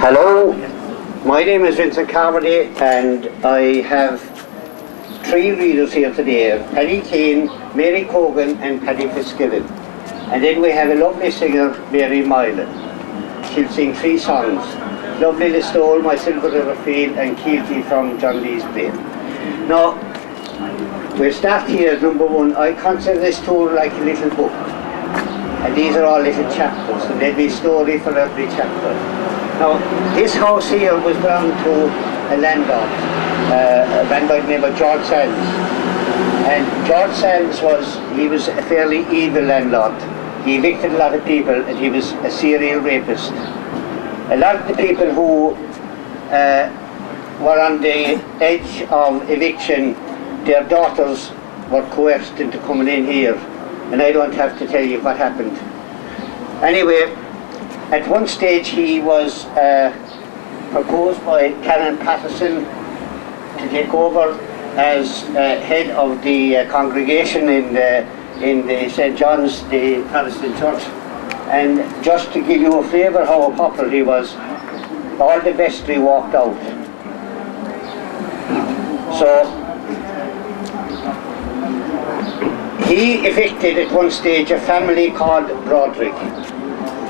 Hello, my name is Vincent Carmody and I have 3 readers here today, Paddy Keane, Mary Cogan and Paddy Fitzgibbon. And then we have a lovely singer, Mary Mylan. She'll sing 3 songs. Lovely Listowel, My Silver River Field and Keelty from John Lee's Play. Now, we'll start here at number 1. I consider this tour like a little book. And these are all little chapters, and there'll be a story for every chapter. Now, this house here was belonged to a landlord, a man by the name of George Sands. And George Sands was a fairly evil landlord. He evicted a lot of people and he was a serial rapist. A lot of the people who were on the edge of eviction, their daughters were coerced into coming in here. And I don't have to tell you what happened. Anyway, at one stage he was proposed by Canon Patterson to take over as head of the congregation in the St. John's, the Protestant church. And just to give you a flavour how popular he was, all the vestry walked out. So he evicted at one stage a family called Broderick,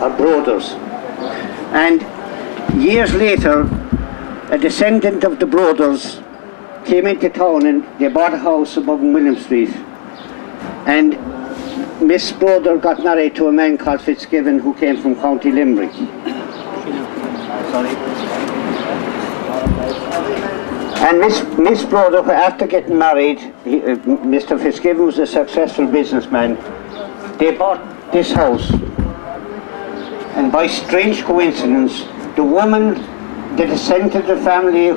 or Broders. And years later, a descendant of the Broders came into town and they bought a house above William Street. And Miss Broder got married to a man called Fitzgibbon who came from County Limerick. Sorry. And Miss Broder, after getting married, Mr. Fitzgibbon was a successful businessman. They bought this house. And by strange coincidence, the woman, the descendant of the family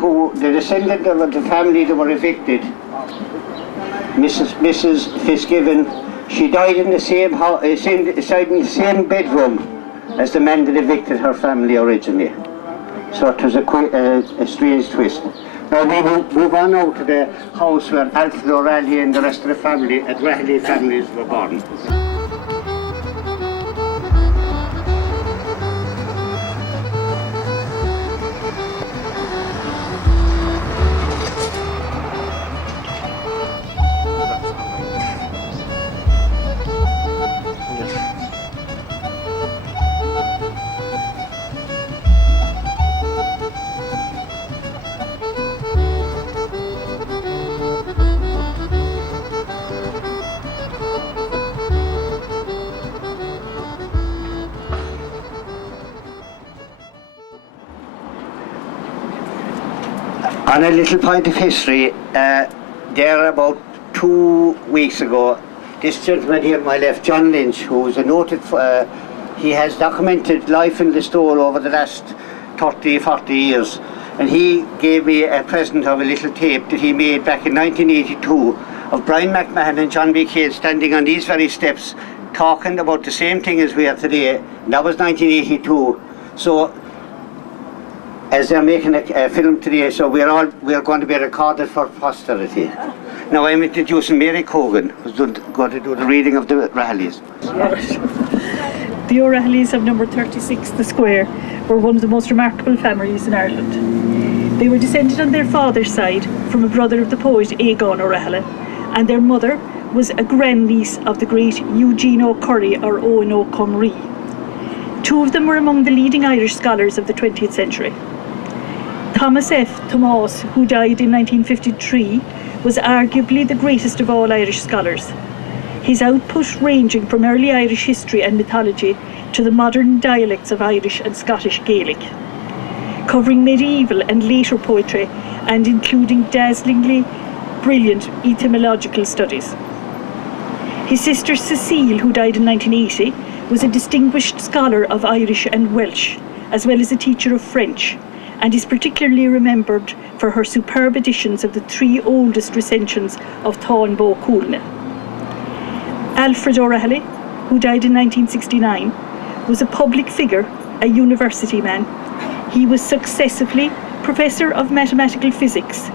that were evicted, Mrs. Fitzgibbon, she died in the same bedroom as the man that evicted her family originally. So it was a strange twist. Now we will move on now to the house where Alfred O'Reilly and the rest of the family, O'Reilly families, were born. On a little point of history, there about 2 weeks ago, this gentleman here on my left, John Lynch, who is a noted, he has documented life in Listowel over the last 30, 40 years. And he gave me a present of a little tape that he made back in 1982 of Brian McMahon and John B. Cade standing on these very steps talking about the same thing as we are today. And that was 1982. So, as they're making a film today, so we are going to be recorded for posterity. Now I'm introducing Mary Cogan, who's going to do the reading of the O'Reillys. The O'Reillys of number 36, The Square, were one of the most remarkable families in Ireland. They were descended on their father's side from a brother of the poet Aegon O'Reilly, and their mother was a grandniece of the great Eugene O'Curry or Owen O'Cumree. 2 of them were among the leading Irish scholars of the 20th century. Thomas F. Thomas, who died in 1953, was arguably the greatest of all Irish scholars. His output ranging from early Irish history and mythology to the modern dialects of Irish and Scottish Gaelic, covering medieval and later poetry and including dazzlingly brilliant etymological studies. His sister Cecile, who died in 1980, was a distinguished scholar of Irish and Welsh, as well as a teacher of French, and is particularly remembered for her superb editions of the 3 oldest recensions of Táin Bó Cúailnge. Alfred O'Reilly, who died in 1969, was a public figure, a university man. He was successively Professor of Mathematical Physics,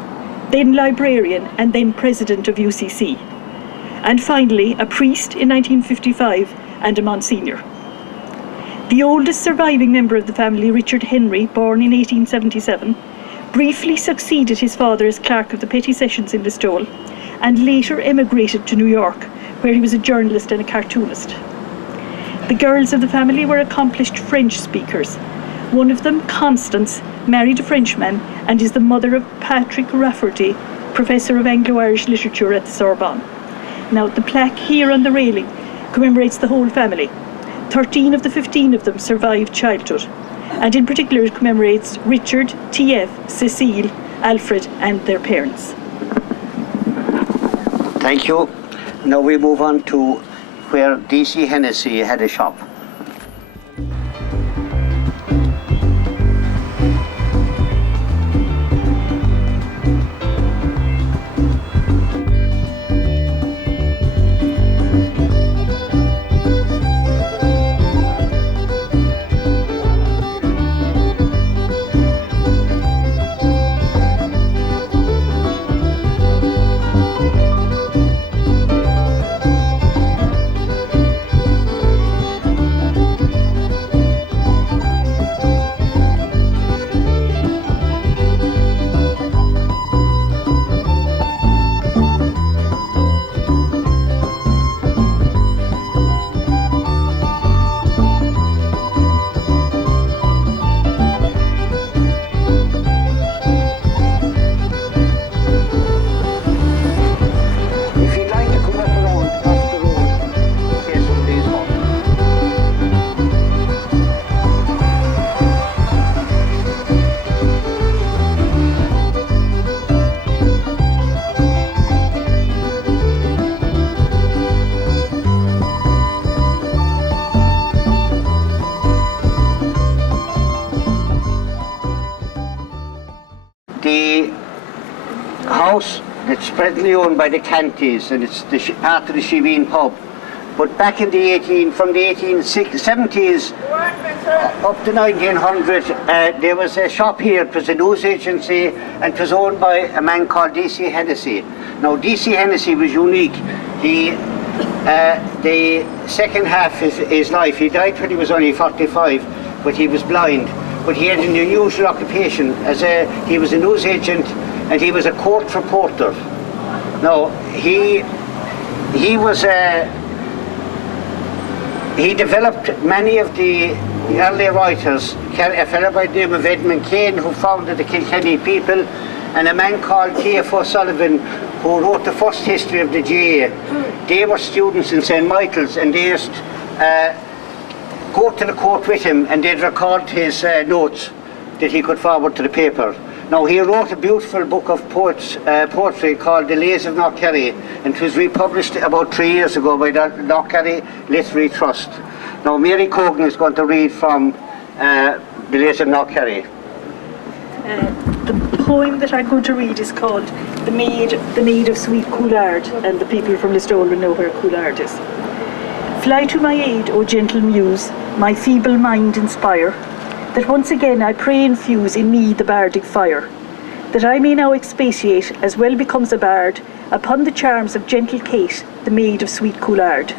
then librarian and then President of UCC, and finally a priest in 1955 and a Monsignor. The oldest surviving member of the family, Richard Henry, born in 1877, briefly succeeded his father as clerk of the petty sessions in Listowel, and later emigrated to New York, where he was a journalist and a cartoonist. The girls of the family were accomplished French speakers. One of them, Constance, married a Frenchman and is the mother of Patrick Rafferty, Professor of Anglo-Irish Literature at the Sorbonne. Now, the plaque here on the railing commemorates the whole family. 13 of the 15 of them survived childhood, and in particular it commemorates Richard, T.F., Cecile, Alfred and their parents. Thank you. Now we move on to where D.C. Hennessy had a shop. The house that's presently owned by the Cantys, and it's part of the Shiveen pub. But back in from the 1870s up to 1900, there was a shop here. It was a news agency, and it was owned by a man called D.C. Hennessy. Now, D.C. Hennessy was unique. He, the second half of his life, he died when he was only 45, but he was blind. But he had an unusual occupation. He was a news agent, and he was a court reporter. Now, he developed many of the early writers. A fellow by the name of Edmund Kane, who founded the Kilkenny People, and a man called T.F. O'Sullivan, who wrote the first history of the GA. They were students in St. Michael's, and they used go to the court with him, and they'd record his notes that he could forward to the paper. Now, he wrote a beautiful book of poetry called The Lays of Knockcarry, and it was republished about 3 years ago by the Knockcarry Literary Trust. Now, Mary Cogan is going to read from The Lays of Knockcarry. The poem that I'm going to read is called The Maid of Sweet Coulard, and the people from Listowel will know where Coulard is. Fly to my aid, O gentle muse, my feeble mind inspire, that once again I pray infuse in me the bardic fire, that I may now expatiate, as well becomes a bard, upon the charms of gentle Kate, the maid of sweet Coulard.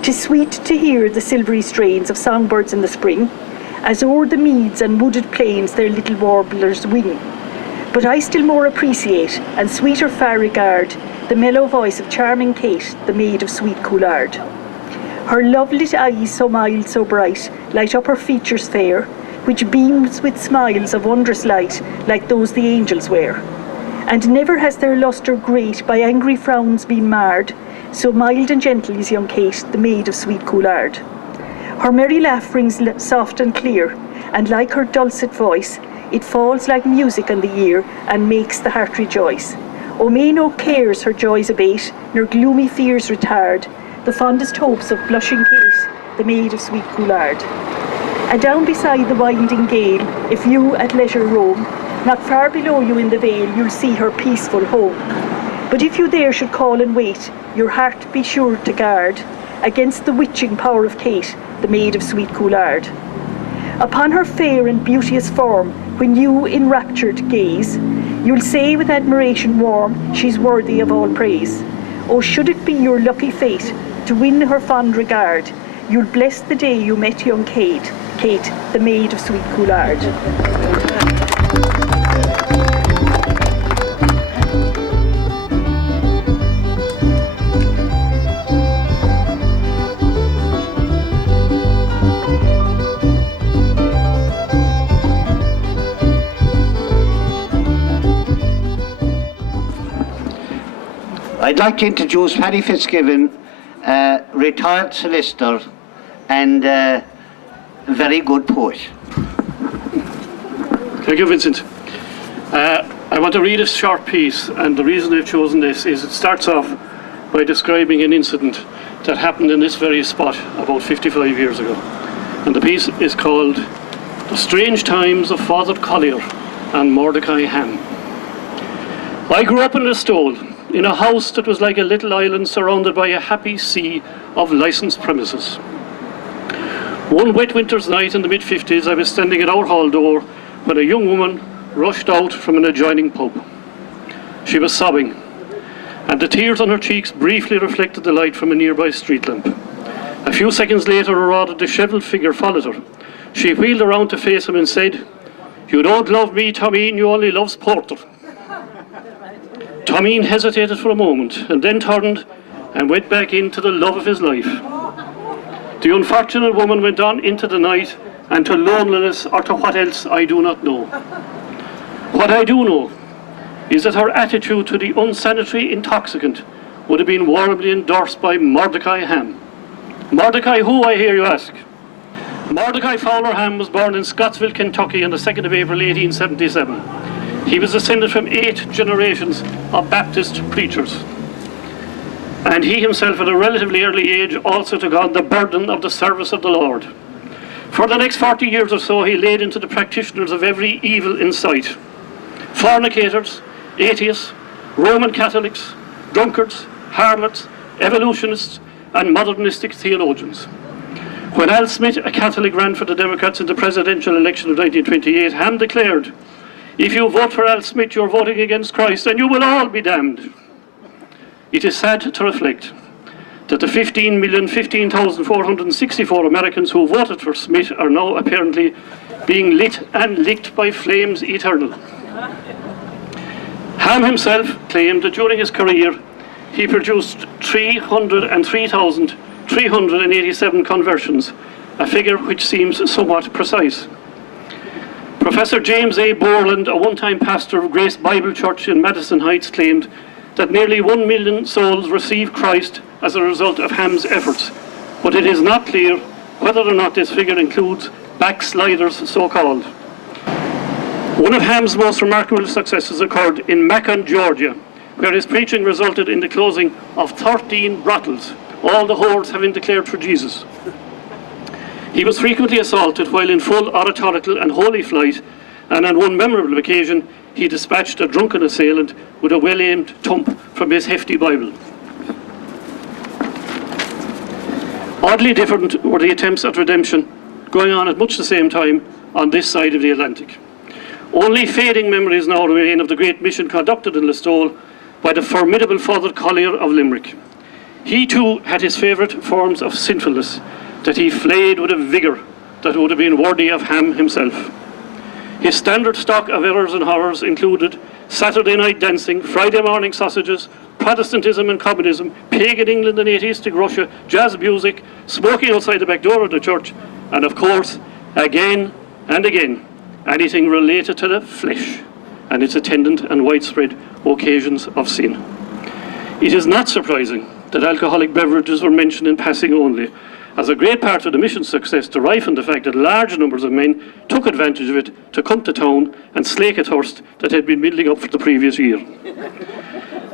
'Tis sweet to hear the silvery strains of songbirds in the spring, as o'er the meads and wooded plains their little warblers wing. But I still more appreciate, and sweeter far regard, the mellow voice of charming Kate, the maid of sweet Coulard. Her love-lit eyes so mild, so bright, light up her features fair, which beams with smiles of wondrous light, like those the angels wear. And never has their lustre great by angry frowns been marred, so mild and gentle is young Kate, the maid of sweet Coulard. Her merry laugh rings soft and clear, and like her dulcet voice, it falls like music on the ear, and makes the heart rejoice. O may no cares her joys abate, nor gloomy fears retard, the fondest hopes of blushing Kate, the maid of sweet Coulard. And down beside the winding gale, if you at leisure roam, not far below you in the vale, you'll see her peaceful home. But if you there should call and wait, your heart be sure to guard against the witching power of Kate, the maid of sweet Coulard. Upon her fair and beauteous form, when you enraptured gaze, you'll say with admiration warm, she's worthy of all praise. Oh, should it be your lucky fate to win her fond regard, You'll bless the day you met young Kate, the maid of sweet Coolard. I'd like to introduce Paddy Fitzgibbon, retired solicitor and a very good poet. Thank you, Vincent. I want to read a short piece, and the reason I've chosen this is it starts off by describing an incident that happened in this very spot about 55 years ago. And the piece is called The Strange Times of Father Collier and Mordecai Ham. I grew up in Listowel, in a house that was like a little island surrounded by a happy sea of licensed premises. One wet winter's night in the mid-50s, I was standing at our hall door when a young woman rushed out from an adjoining pub. She was sobbing, and the tears on her cheeks briefly reflected the light from a nearby street lamp. A few seconds later, a rather dishevelled figure followed her. She wheeled around to face him and said, "You don't love me, Tomeen, you only loves porter." Tomeen hesitated for a moment and then turned and went back into the love of his life. The unfortunate woman went on into the night and to loneliness, or to what else I do not know. What I do know is that her attitude to the unsanitary intoxicant would have been warmly endorsed by Mordecai Ham. Mordecai who, I hear you ask? Mordecai Fowler Ham was born in Scottsville, Kentucky on the 2nd of April 1877. He was descended from 8 generations of Baptist preachers. And he himself at a relatively early age also took on the burden of the service of the Lord. For the next 40 years or so he laid into the practitioners of every evil in sight. Fornicators, atheists, Roman Catholics, drunkards, harlots, evolutionists and modernistic theologians. When Al Smith, a Catholic, ran for the Democrats in the presidential election of 1928, Ham declared, "If you vote for Al Smith, you're voting against Christ, and you will all be damned." It is sad to reflect that the 15,015,464 Americans who voted for Smith are now apparently being lit and licked by flames eternal. Ham himself claimed that during his career he produced 303,387 conversions, a figure which seems somewhat precise. Professor James A. Borland, a one-time pastor of Grace Bible Church in Madison Heights, claimed that nearly 1 million souls received Christ as a result of Ham's efforts, but it is not clear whether or not this figure includes backsliders, so-called. One of Ham's most remarkable successes occurred in Macon, Georgia, where his preaching resulted in the closing of 13 brothels, all the whores having declared for Jesus. He was frequently assaulted while in full oratorical and holy flight, and on one memorable occasion he dispatched a drunken assailant with a well-aimed thump from his hefty Bible. Oddly different were the attempts at redemption going on at much the same time on this side of the Atlantic. Only fading memories now remain of the great mission conducted in Listowel by the formidable Father Collier of Limerick. He too had his favourite forms of sinfulness that he flayed with a vigour that would have been worthy of Ham himself. His standard stock of errors and horrors included Saturday night dancing, Friday morning sausages, Protestantism and communism, pagan England and atheistic Russia, jazz music, smoking outside the back door of the church, and of course, again and again, anything related to the flesh and its attendant and widespread occasions of sin. It is not surprising that alcoholic beverages were mentioned in passing only, as a great part of the mission's success derived from the fact that large numbers of men took advantage of it to come to town and slake a thirst that had been building up for the previous year.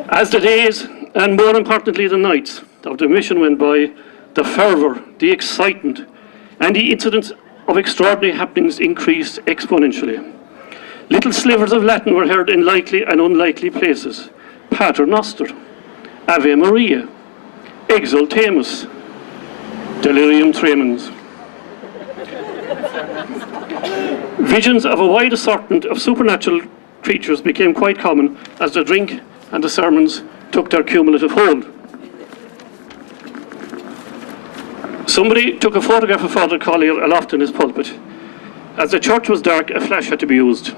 As the days, and more importantly the nights, of the mission went by, the fervour, the excitement, and the incidents of extraordinary happenings increased exponentially. Little slivers of Latin were heard in likely and unlikely places. Pater Noster, Ave Maria, Exultemus, Delirium Tremens. Visions of a wide assortment of supernatural creatures became quite common as the drink and the sermons took their cumulative hold. Somebody took a photograph of Father Collier aloft in his pulpit. As the church was dark, a flash had to be used.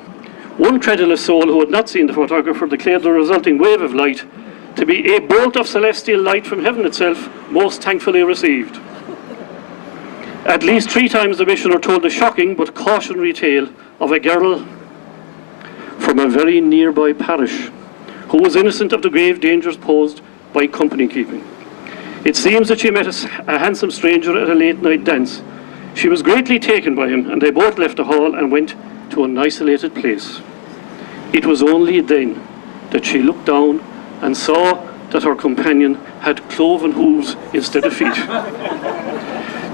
One credulous soul who had not seen the photographer declared the resulting wave of light to be a bolt of celestial light from heaven itself, most thankfully received. At least 3 times the missioner told the shocking but cautionary tale of a girl from a very nearby parish who was innocent of the grave dangers posed by company keeping. It seems that she met a handsome stranger at a late night dance. She was greatly taken by him, and they both left the hall and went to an isolated place. It was only then that she looked down and saw that her companion had cloven hooves instead of feet.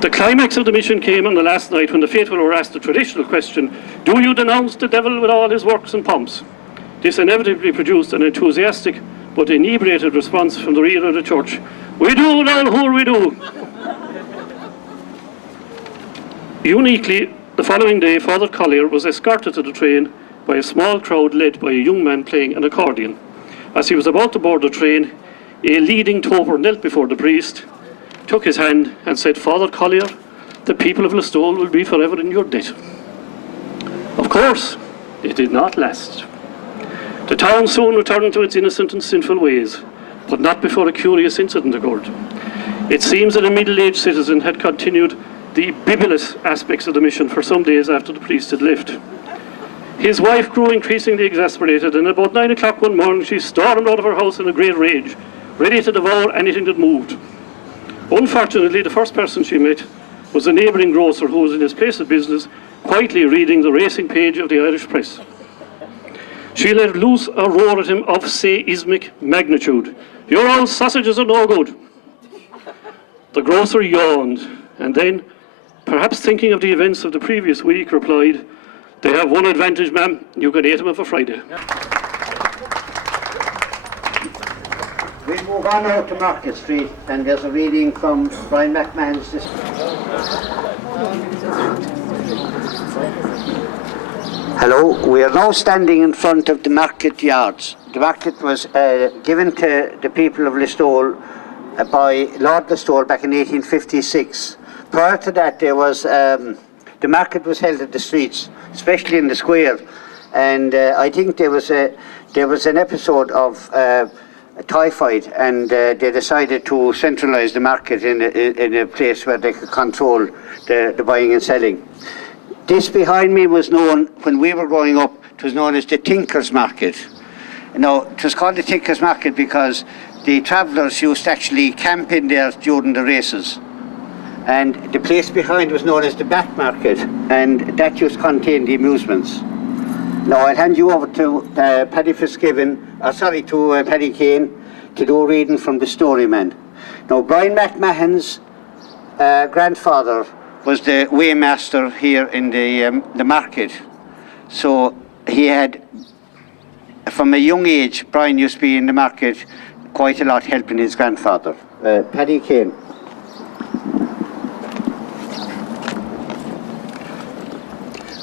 The climax of the mission came on the last night when the faithful were asked the traditional question, "Do you denounce the devil with all his works and pomps?" This inevitably produced an enthusiastic but inebriated response from the rear of the church. "We do, now who we do." Uniquely, the following day, Father Collier was escorted to the train by a small crowd led by a young man playing an accordion. As he was about to board the train, a leading toper knelt before the priest, took his hand and said, "Father Collier, the people of Listowel will be forever in your debt." Of course, it did not last. The town soon returned to its innocent and sinful ways, but not before a curious incident occurred. It seems that a middle-aged citizen had continued the bibulous aspects of the mission for some days after the priest had left. His wife grew increasingly exasperated, and about 9 o'clock one morning she stormed out of her house in a great rage, ready to devour anything that moved. Unfortunately, the first person she met was a neighbouring grocer who was in his place of business, quietly reading the racing page of the Irish press. She let loose a roar at him of seismic magnitude. "Your old sausages are no good." The grocer yawned, and then, perhaps thinking of the events of the previous week, replied, "They have one advantage, ma'am. You can eat them of a Friday." We move on now to Market Street, and there's a reading from Brian McMahon's. Hello, we are now standing in front of the market yards. The market was given to the people of Listowel by Lord Listowel back in 1856. Prior to that, there was the market was held at the streets, especially in the square, and I think there was an episode of typhoid, and they decided to centralise the market in a place where they could control the buying and selling. This behind me was known, when we were growing up, it was known as the Tinkers Market. Now, it was called the Tinkers Market because the travellers used to actually camp in there during the races. And the place behind was known as the Bat Market, and that just contained the amusements. Now I'll hand you over to Paddy Fitzgibbon, to Paddy Kane, to do a reading from the Storyman. Now Brian McMahon's grandfather was the weighmaster here in the market. So he had, from a young age, Brian used to be in the market quite a lot, helping his grandfather. Paddy Kane.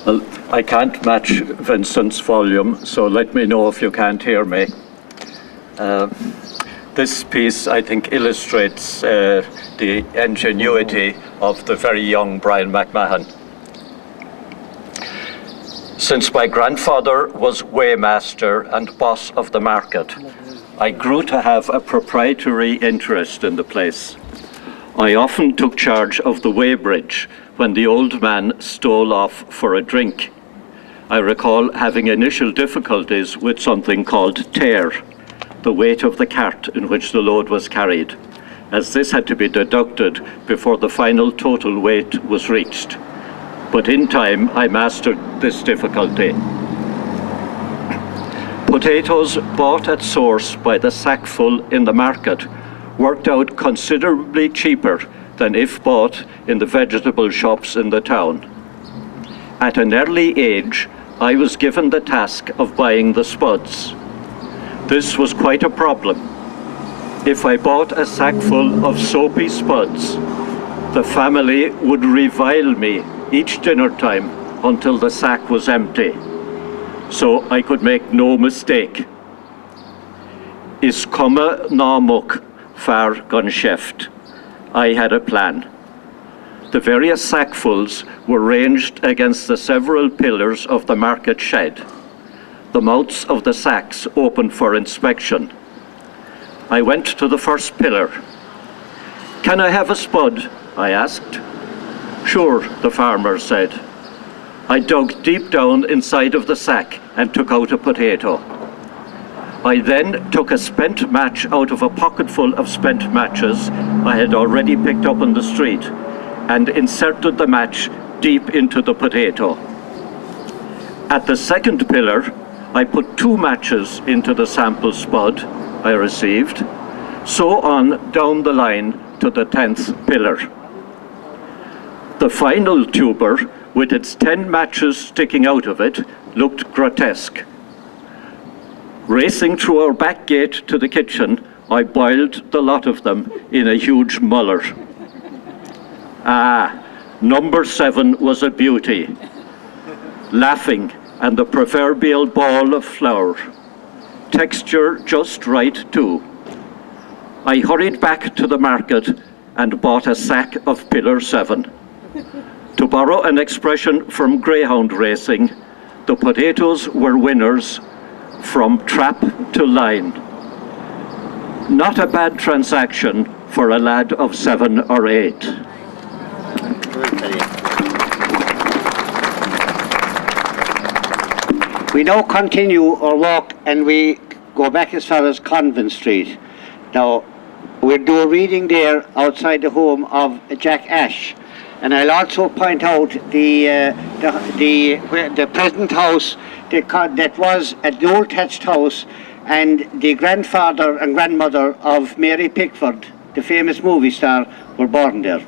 Well, I can't match Vincent's volume, so let me know if you can't hear me. This piece, I think, illustrates the ingenuity of the very young Brian McMahon. Since my grandfather was weighmaster and boss of the market, I grew to have a proprietary interest in the place. I often took charge of the weighbridge when the old man stole off for a drink. I recall having initial difficulties with something called tare, the weight of the cart in which the load was carried, as this had to be deducted before the final total weight was reached. But in time, I mastered this difficulty. Potatoes bought at source by the sackful in the market worked out considerably cheaper than if bought in the vegetable shops in the town. At an early age, I was given the task of buying the spuds. This was quite a problem. If I bought a sackful of soapy spuds, the family would revile me each dinner time until the sack was empty, so I could make no mistake. Is cuma ná muc far gon sheft. I had a plan. The various sackfuls were ranged against the several pillars of the market shed. The mouths of the sacks opened for inspection. I went to the first pillar. "Can I have a spud?" I asked. "Sure," the farmer said. I dug deep down inside of the sack and took out a potato. I then took a spent match out of a pocketful of spent matches I had already picked up on the street and inserted the match deep into the potato. At the second pillar, I put 2 matches into the sample spud I received, so on down the line to the 10th pillar. The final tuber, with its 10 matches sticking out of it, looked grotesque. Racing through our back gate to the kitchen, I boiled the lot of them in a huge muller. Number 7 was a beauty, laughing and the proverbial ball of flour. Texture just right too. I hurried back to the market and bought a sack of pillar 7. To borrow an expression from greyhound racing, the potatoes were winners from trap to line. Not a bad transaction for a lad of 7 or 8. We now continue our walk and we go back as far as Convent Street. Now, we'll do a reading there outside the home of Jack Ash. And I'll also point out the present house that was an old thatched house, and the grandfather and grandmother of Mary Pickford, the famous movie star, were born there.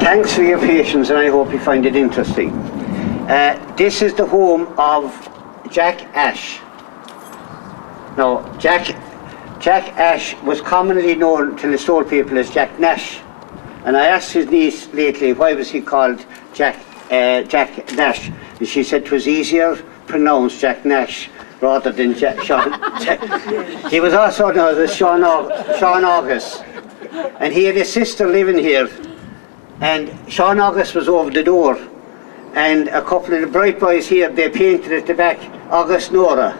Thanks for your patience, and I hope you find it interesting. This is the home of Jack Ash. Now, Jack Ash was commonly known to Listowel people as Jack Nash. And I asked his niece lately, why was he called Jack Nash? And she said it was easier pronounced Jack Nash rather than Sean. He was also known as Sean August. And he had a sister living here. And Sean August was over the door, and a couple of the bright boys here, they painted at the back, August Nora.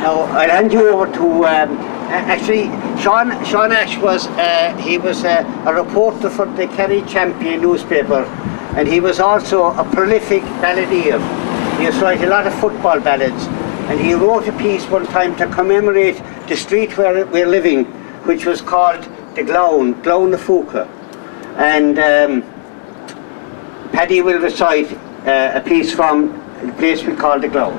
Now, I'll hand you over to, actually, Sean Ash was, he was a reporter for the Kerry Champion newspaper, and he was also a prolific balladeer. He used to write a lot of football ballads, and he wrote a piece one time to commemorate the street where we're living, which was called the Glown na Fuca. And Paddy will recite a piece from the place we call the Glown.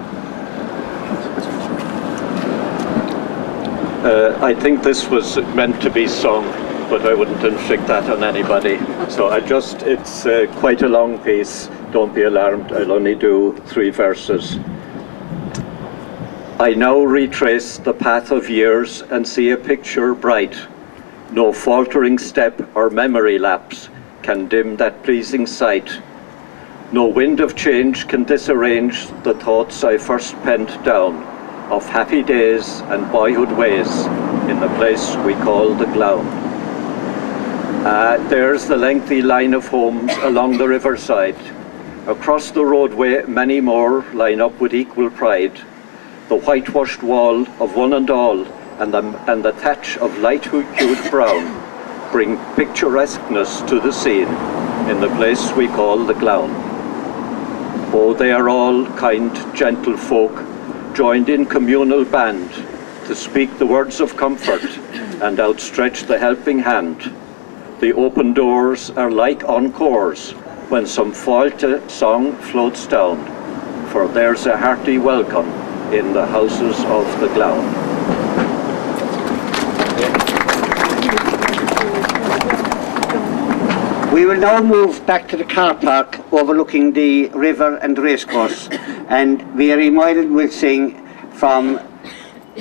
I think this was meant to be sung, but I wouldn't inflict that on anybody. So it's quite a long piece. Don't be alarmed, I'll only do 3 verses. I now retrace the path of years and see a picture bright. No faltering step or memory lapse can dim that pleasing sight. No wind of change can disarrange the thoughts I first penned down of happy days and boyhood ways in the place we call the Glown. There's the lengthy line of homes along the riverside. Across the roadway many more line up with equal pride. The whitewashed wall of one and all and the thatch of light-hued brown bring picturesqueness to the scene in the place we call the Glown. Oh, they are all kind, gentle folk, joined in communal band to speak the words of comfort and outstretch the helping hand. The open doors are like encores when some faulty song floats down for there's a hearty welcome in the houses of the Glown. We will now move back to the car park overlooking the river and racecourse, and Mary Moylan will sing from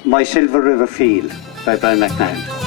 My Silver River Field by Brian McNairn.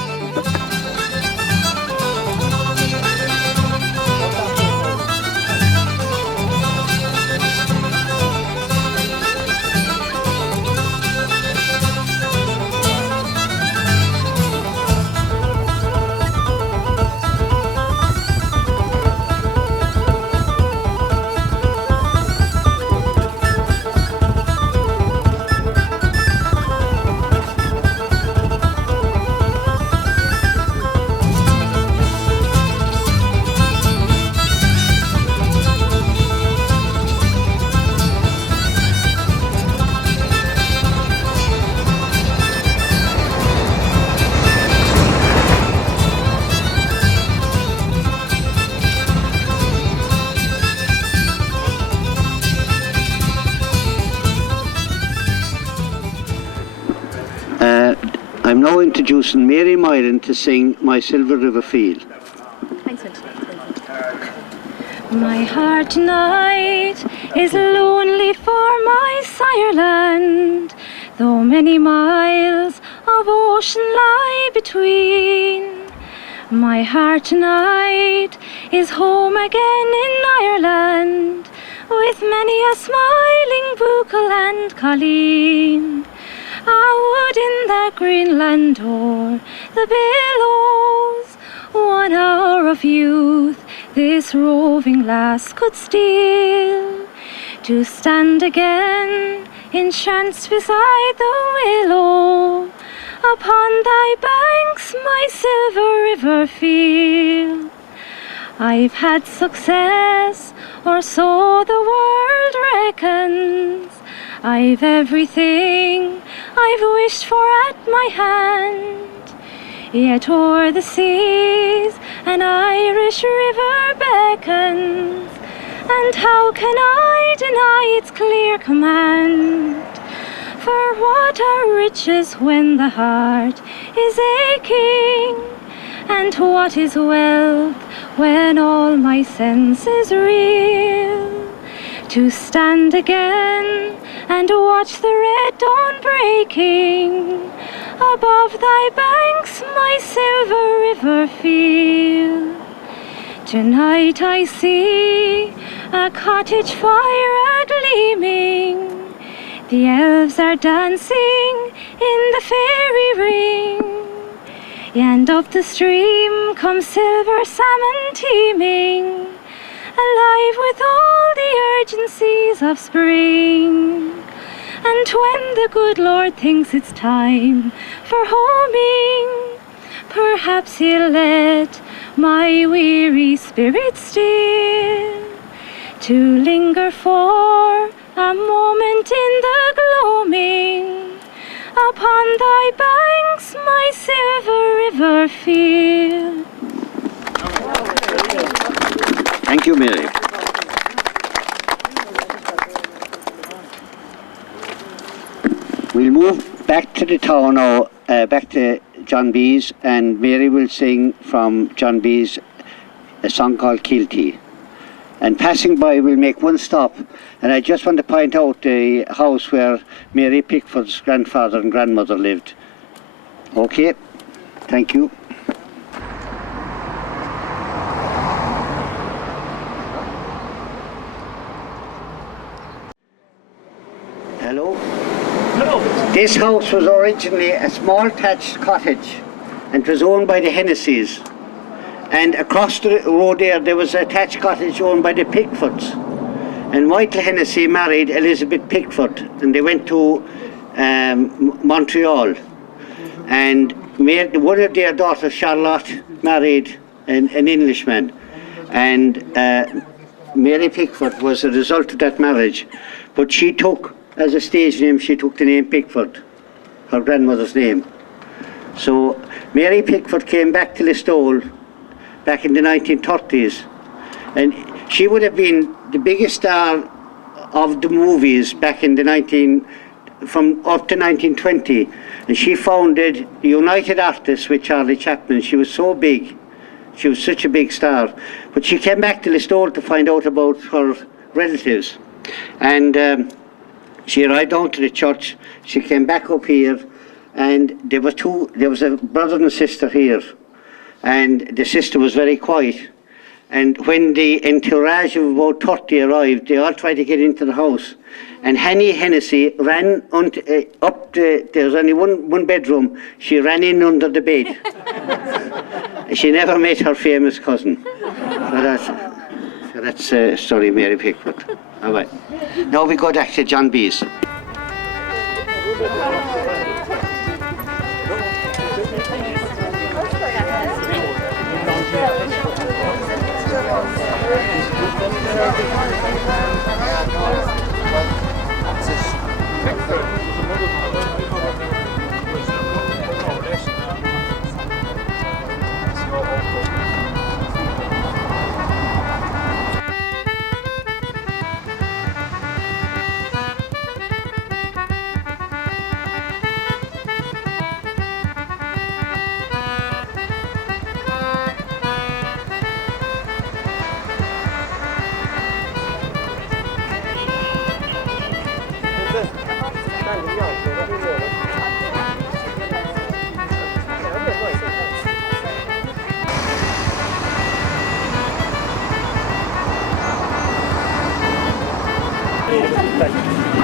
I'm now introducing Mary Moylan to sing My Silver River Field. Thanks, Vincent. My heart tonight is lonely for my sireland, though many miles of ocean lie between. My heart tonight is home again in Ireland, with many a smiling buccal and colleen. I would in that green land o'er the billows 1 hour of youth this roving lass could steal, to stand again entranced beside the willow upon thy banks, my silver river field. I've had success, or so the world reckons. I've everything I've wished for at my hand, yet o'er the seas an Irish river beckons, and how can I deny its clear command? For what are riches when the heart is aching, and what is wealth when all my senses reel? To stand again and watch the red dawn breaking above thy banks, my silver river field. Tonight I see a cottage fire a-gleaming, the elves are dancing in the fairy ring, and up the stream come silver salmon teeming, alive with all the urgencies of spring. And when the good Lord thinks it's time for homing, perhaps he'll let my weary spirit still, to linger for a moment in the gloaming upon thy banks, my silver river field. Thank you, Mary. We'll move back to the town now, back to John B's, and Mary will sing from John B's a song called Kilty. And passing by, we'll make one stop, and I just want to point out the house where Mary Pickford's grandfather and grandmother lived. Okay, thank you. Hello? Hello. This house was originally a small thatched cottage, and it was owned by the Hennessy's. And across the road there was a thatched cottage owned by the Pickfords. And Michael Hennessy married Elizabeth Pickford, and they went to Montreal. And one of their daughters, Charlotte, married an Englishman. And Mary Pickford was a result of that marriage. But she took, as a stage name, she took the name Pickford, her grandmother's name. So Mary Pickford came back to Listowel back in the 1930s, and she would have been the biggest star of the movies back in the from up to 1920, and she founded United Artists with Charlie Chaplin. She was so big, she was such a big star, but she came back to Listowel to find out about her relatives, and she arrived down to the church. She came back up here, and there was a brother and sister here, and the sister was very quiet. And when the entourage of about 30 arrived, they all tried to get into the house. And Hanny Hennessy ran there was only one bedroom, she ran in under the bed. She never met her famous cousin. So that's a story of Mary Pickford. All right. Now we go back to John B's.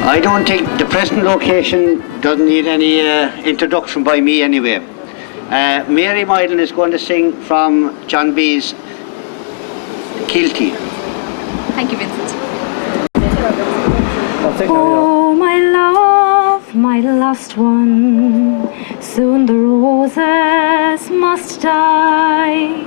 I don't think the present location doesn't need any introduction by me anyway. Mary Mylan is going to sing from John B's Kilty. Thank you, Vincent. Oh, my love, my lost one, soon the roses must die,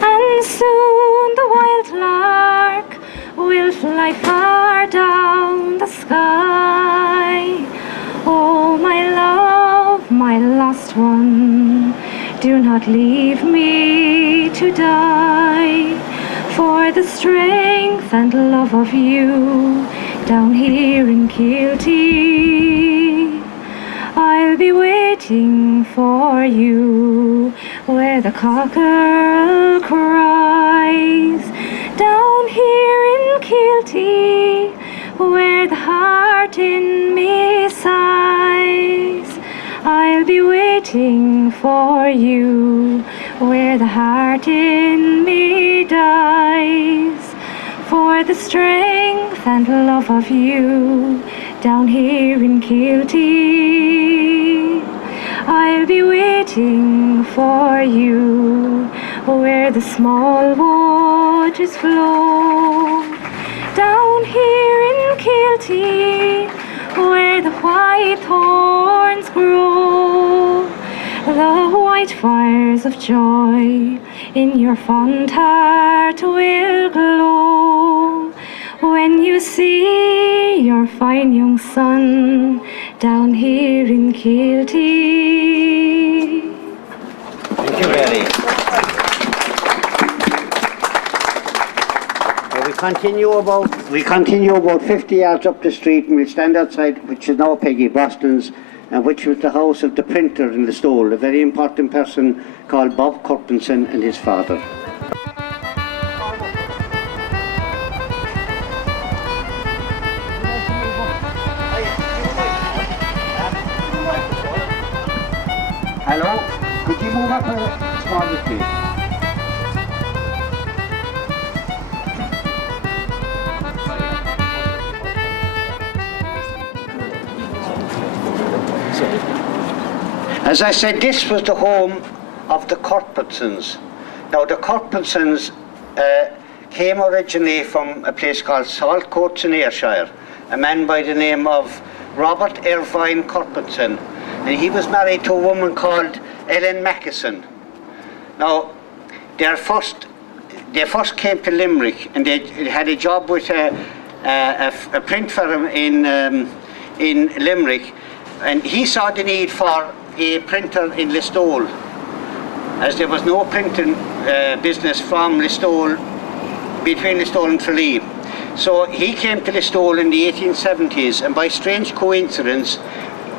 and soon the wild lark will fly far down the sky. Oh, my love, my lost one, do not leave me to die, for the strength and love of you down here in Kilty. I'll be waiting for you where the cockerel cries, down here in Kilty, where the heart in me sighs. I'll be waiting for you where the heart in me dies, for the strength and love of you down here in Kilty. I'll be waiting for you where the small waters flow, down here in Kilty, where the white thorns grow. The white fires of joy in your fond heart will glow when you see your fine young son down here in Kilty. Thank you, Mary. We continue about 50 yards up the street, and we'll stand outside, which is now Peggy Boston's, and which was the house of the printer in Listowel, a very important person called Bob Corpenson and his father. Hello, could you move up a small bit, please? As I said, this was the home of the Corpensons. Now, the Corpensons came originally from a place called Saltcoats in Ayrshire, a man by the name of Robert Irvine Corpenson, and he was married to a woman called Ellen Mackison. Now, they first came to Limerick, and they had a job with a print firm in Limerick, and he saw the need for a printer in Listowel, as there was no printing business from Listowel, between Listowel and Tralee. So he came to Listowel in the 1870s, and by strange coincidence,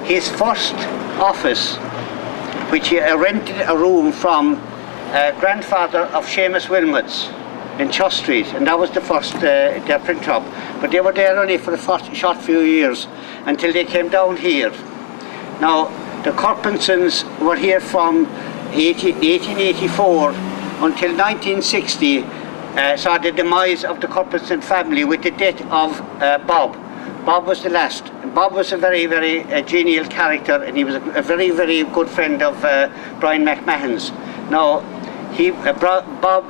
his first office, which he rented a room from grandfather of Seamus Wilmot's in Church Street, and that was the first their print shop. But they were there only for a short few years until they came down here. Now, the Corpinsons were here from 1884 until 1960, saw the demise of the Corpinson family with the death of Bob. Bob was the last. Bob was a very, very genial character, and he was a very, very good friend of Brian McMahon's. Now, Bob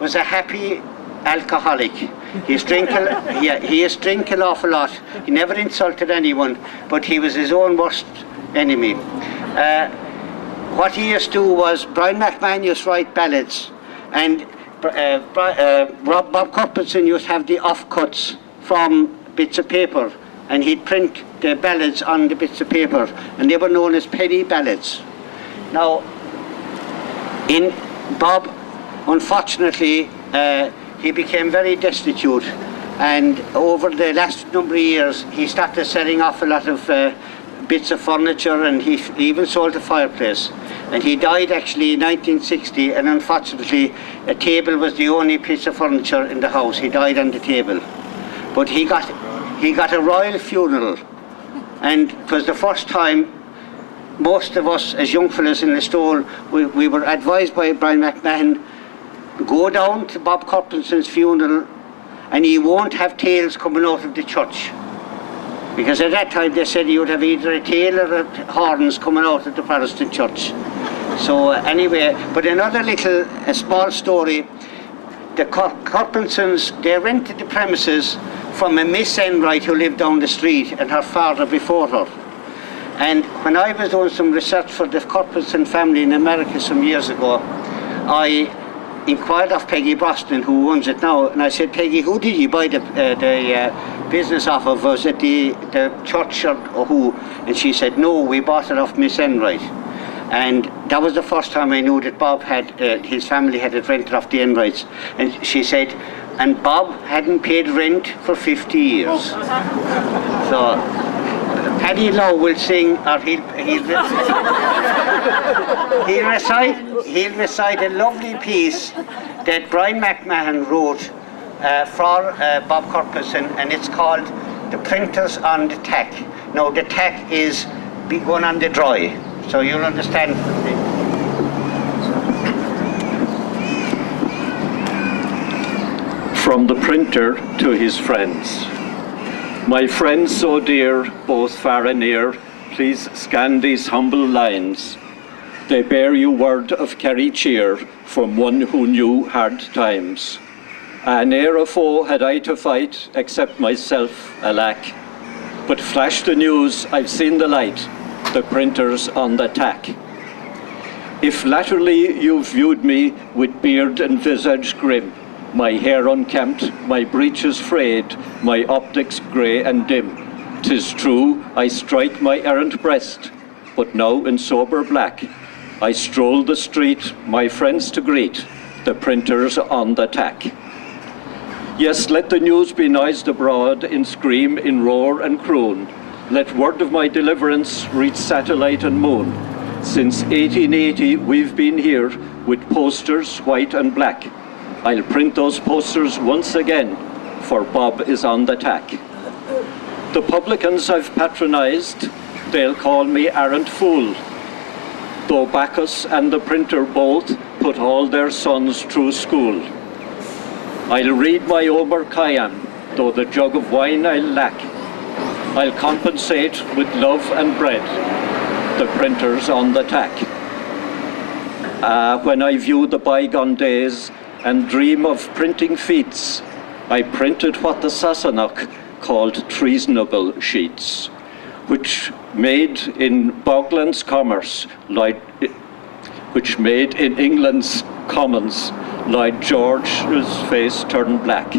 was a happy alcoholic. He used to drink an awful lot. He never insulted anyone, but he was his own worst enemy. What he used to do was, Brian McMahon used to write ballads, and Bob Corpinson used to have the offcuts from bits of paper, and he'd print the ballads on the bits of paper, and they were known as penny ballads. Now, Bob, unfortunately, he became very destitute, and over the last number of years he started selling off a lot of bits of furniture, and he even sold a fireplace. And he died actually in 1960, and unfortunately a table was the only piece of furniture in the house. He died on the table. But he got a royal funeral, and it was the first time most of us as young fellas in Listowel, we were advised by Brian McMahon, go down to Bob Corpinson's funeral and he won't have tails coming out of the church. Because at that time they said he would have either a tail or horns coming out of the Protestant church. So anyway, but another a small story, the Corpinsons, they rented the premises from a Miss Enright who lived down the street, and her father before her. And when I was doing some research for the Corpinson family in America some years ago, I inquired of Peggy Brosnan, who owns it now, and I said, Peggy, who did you buy the business off of? Was it the church or who? And she said, no, we bought it off Miss Enright. And that was the first time I knew that Bob had, his family had it rented off the Enrights. And she said, and Bob hadn't paid rent for 50 years. So, Paddy Lowe will sing, or he'll recite a lovely piece that Brian McMahon wrote for Bob Corpinson, and it's called The Printers on the Tack. Now, the tack is going on the dry, so you'll understand. From the printer to his friends. My friends so dear, both far and near, please scan these humble lines. They bear you word of Kerry cheer from one who knew hard times. Ne'er a foe had I to fight, except myself, alack. But flash the news, I've seen the light, the printers on the tack. If latterly you've viewed me with beard and visage grim, my hair unkempt, my breeches frayed, my optics grey and dim, 'tis true, I strike my errant breast, but now in sober black, I stroll the street, my friends to greet, the printers on the tack. Yes, let the news be noised abroad, in scream, in roar and croon. Let word of my deliverance reach satellite and moon. Since 1880 we've been here with posters white and black. I'll print those posters once again, for Bob is on the tack. The publicans I've patronized, they'll call me arrant fool, though Bacchus and the printer both put all their sons through school. I'll read my Omer Khayyam, though the jug of wine I'll lack. I'll compensate with love and bread, the printers on the tack. When I view the bygone days and dream of printing feats, I printed what the Sassenach called treasonable sheets, which made in Bogland's commerce, which made in England's commons, Lloyd George's face turned black.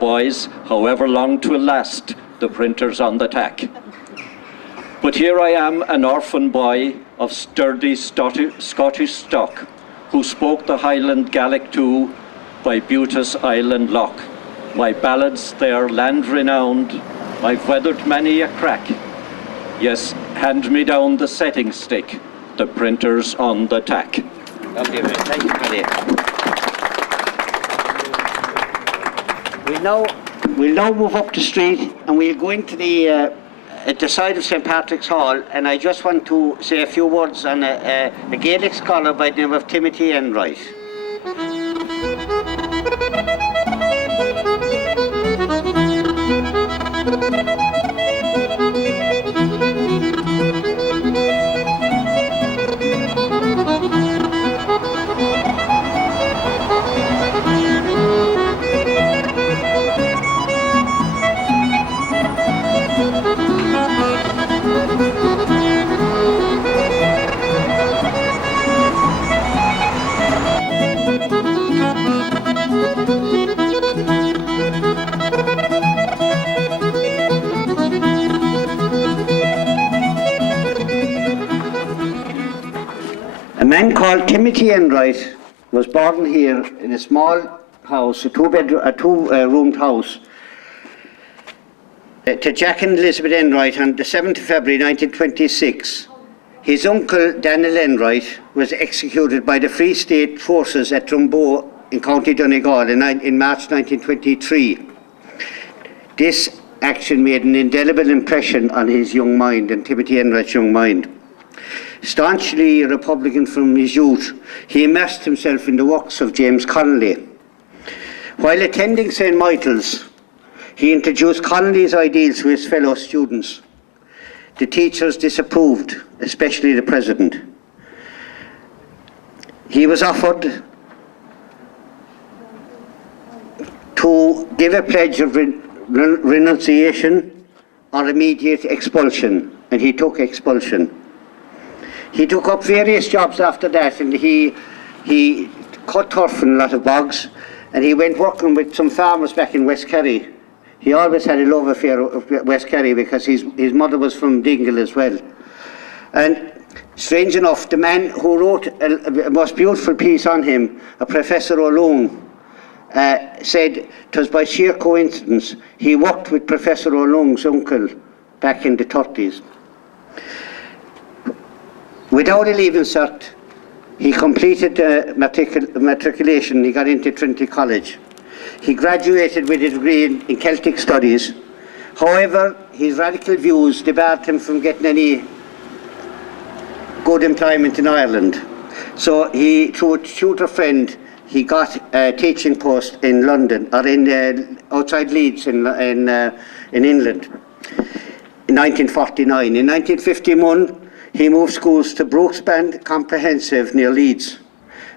Boys, however long 'twill last, the printers on the tack. But here I am, an orphan boy of sturdy Scottish stock, who spoke the Highland Gaelic too by Butas Island Loch. My ballads, they are land renowned. I've weathered many a crack. Yes, hand me down the setting stick. The printer's on the tack. Okay, thank you, Paddy. We'll now move up the street and we'll go into the at the side of St. Patrick's Hall, and I just want to say a few words on a Gaelic scholar by the name of Timothy Enright. A man called Timothy Enright was born here in a small house, a two-roomed house, to Jack and Elizabeth Enright on the 7th of February 1926. His uncle Daniel Enright was executed by the Free State forces at Drumbo in County Donegal in March 1923. This action made an indelible impression on his young mind and Timothy Enright's young mind. Staunchly a Republican from his youth, he immersed himself in the works of James Connolly. While attending St. Michael's, he introduced Connolly's ideals to his fellow students. The teachers disapproved, especially the president. He was offered to give a pledge of renunciation or immediate expulsion, and he took expulsion. He took up various jobs after that, and he cut turf in a lot of bogs, and he went working with some farmers back in West Kerry. He always had a love affair of West Kerry because his mother was from Dingle as well. And strange enough, the man who wrote a most beautiful piece on him, a Professor O'Loan, said it was by sheer coincidence he worked with Professor O'Loan's uncle back in the 30s. Without a leaving cert, he completed matriculation. He got into Trinity College. He graduated with a degree in Celtic Studies. However, his radical views debarred him from getting any good employment in Ireland. So he, through a tutor friend, he got a teaching post in London, or in outside Leeds in England, in 1949. In 1951, he moved schools to Brooksband Comprehensive near Leeds.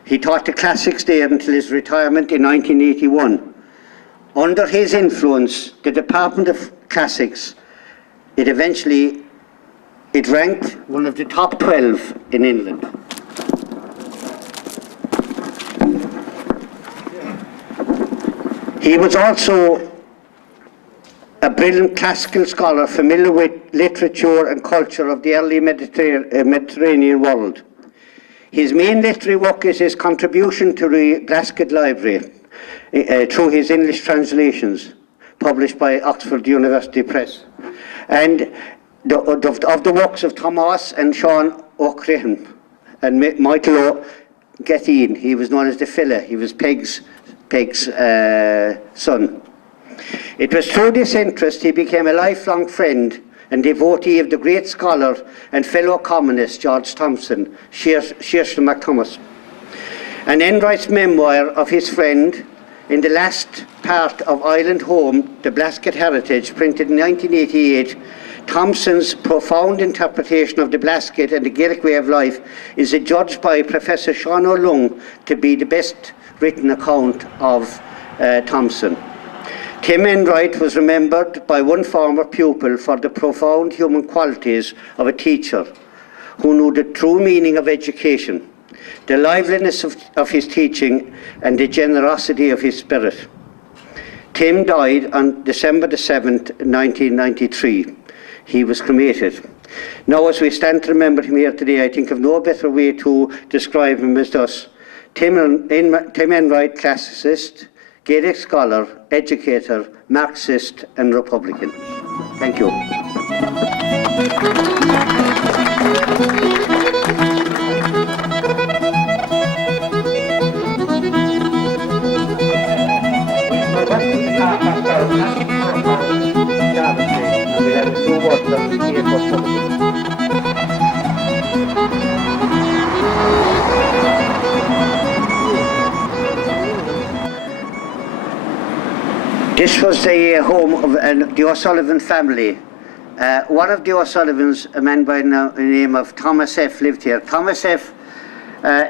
He taught the classics there until his retirement in 1981. Under his influence, the Department of Classics, it ranked one of the top 12 in England. He was also a brilliant classical scholar familiar with literature and culture of the early Mediterranean world. His main literary work is his contribution to the Glasgow Library through his English translations published by Oxford University Press, and of the works of Thomas and Sean O'Crehan and Michael O'Gethin. He was known as the Fella. He was Peg's son. It was through this interest he became a lifelong friend and devotee of the great scholar and fellow communist George Thompson, Saoirse McThomas. An Enright's memoir of his friend in the last part of Island Home, The Blasket Heritage, printed in 1988, Thompson's profound interpretation of the Blasket and the Gaelic way of life is adjudged by Professor Sean O'Loan to be the best written account of Thompson. Tim Enright was remembered by one former pupil for the profound human qualities of a teacher who knew the true meaning of education, the liveliness of his teaching and the generosity of his spirit. Tim died on December the 7th, 1993. He was cremated. Now, as we stand to remember him here today, I think of no better way to describe him as thus. Tim Enright, classicist, Gaelic scholar, educator, Marxist and Republican. Thank you. This was the home of the O'Sullivan family. One of the O'Sullivans, a man by the name of Thomas F., lived here. Thomas F.,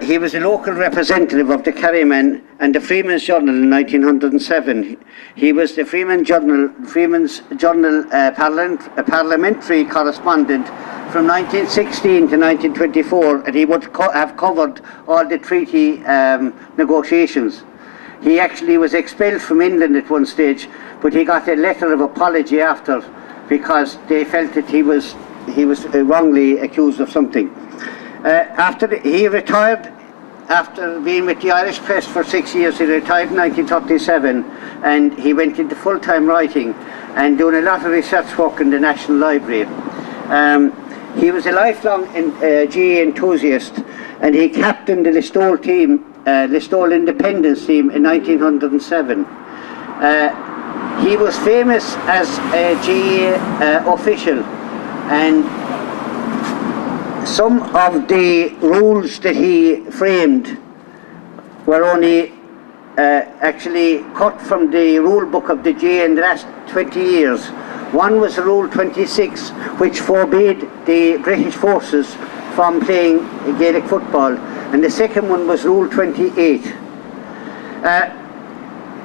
he was a local representative of the Kerrymen and the Freeman's Journal in 1907. He was the Freeman's Journal parliamentary correspondent from 1916 to 1924, and he would have covered all the treaty negotiations. He actually was expelled from England at one stage, but he got a letter of apology after, because they felt that he was wrongly accused of something. He retired after being with the Irish press for 6 years. He retired in 1937, and he went into full-time writing and doing a lot of research work in the National Library. He was a lifelong GAA enthusiast, and he captained the Listowel team, Listowel Independence team in 1907. He was famous as a GAA official, and some of the rules that he framed were only actually cut from the rule book of the GAA in the last 20 years. One was Rule 26, which forbade the British forces from playing Gaelic football, and the second one was Rule 28.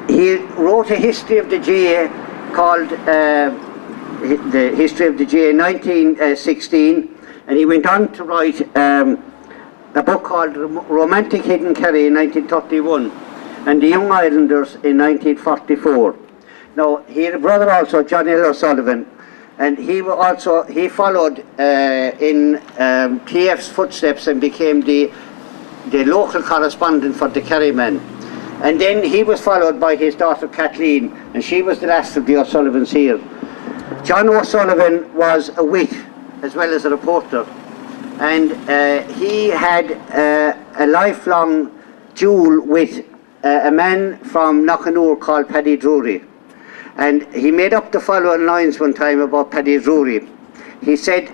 He wrote a history of the GAA called the History of the GAA in 1916, and he went on to write a book called Romantic Hidden Kerry in 1931, and The Young Islanders in 1944. Now, he had a brother also, John L. O'Sullivan, and he followed in TF's footsteps and became the local correspondent for the Kerrymen. And then he was followed by his daughter Kathleen, and she was the last of the O'Sullivans here. John O'Sullivan was a wit as well as a reporter, and he had a lifelong duel with a man from Knockanore called Paddy Drury. And he made up the following lines one time about Paddy Drury. He said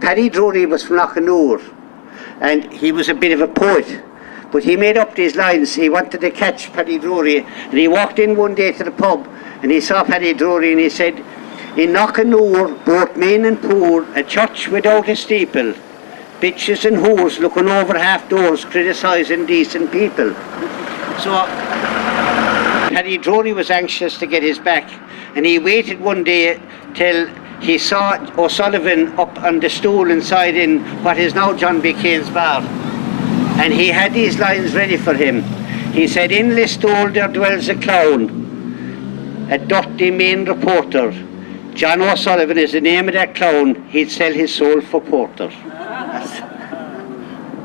Paddy Drury was from Knockanore, and he was a bit of a poet, but he made up these lines. He wanted to catch Paddy Drury, and he walked in one day to the pub and he saw Paddy Drury, and he said, "In Knockanore, both men and poor, a church without a steeple, bitches and whores looking over half doors, criticising decent people." So Paddy Drury was anxious to get his back, and he waited one day till he saw O'Sullivan up on the stool inside in what is now John B. Kane's bar, and he had these lines ready for him. He said, "In Listowel there dwells a clown, a dirty main reporter. John O'Sullivan is the name of that clown. He'd sell his soul for porter."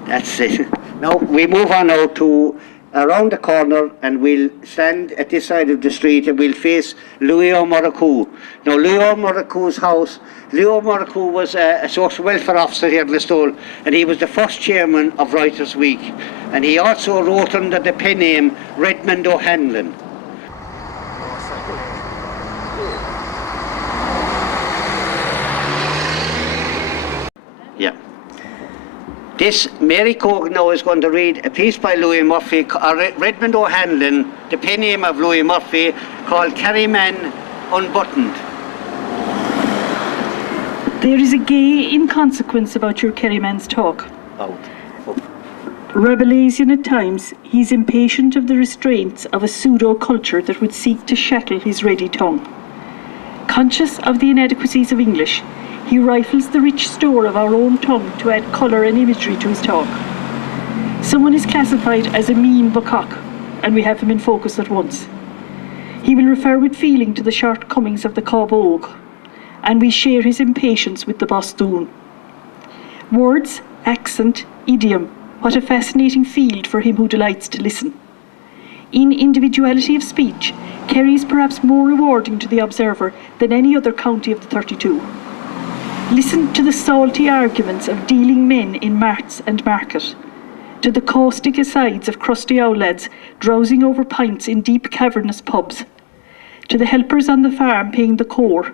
That's it. Now we move on now to around the corner, and we'll stand at this side of the street and we'll face Louis O'Murraghue. Now Louis O'Murraghue's house, Louis O'Murraghue was a social welfare officer here in Listowel, and he was the first chairman of Writers' Week, and he also wrote under the pen name Redmond O'Hanlon. Yeah. This, Mary Cogan now is going to read a piece by Louis Murphy, Redmond O'Hanlon, the pen name of Louis Murphy, called Kerryman Unbuttoned. There is a gay inconsequence about your Kerryman's talk. Out. Rebellion at times, he's impatient of the restraints of a pseudo-culture that would seek to shackle his ready tongue. Conscious of the inadequacies of English, he rifles the rich store of our own tongue to add colour and imagery to his talk. Someone is classified as a mean buckcock, and we have him in focus at once. He will refer with feeling to the shortcomings of the Cob Oak, and we share his impatience with the Bosthoon. Words, accent, idiom, what a fascinating field for him who delights to listen. In individuality of speech, Kerry is perhaps more rewarding to the observer than any other county of the 32. Listen to the salty arguments of dealing men in marts and market, to the caustic asides of crusty owl lads drowsing over pints in deep cavernous pubs, to the helpers on the farm paying the core,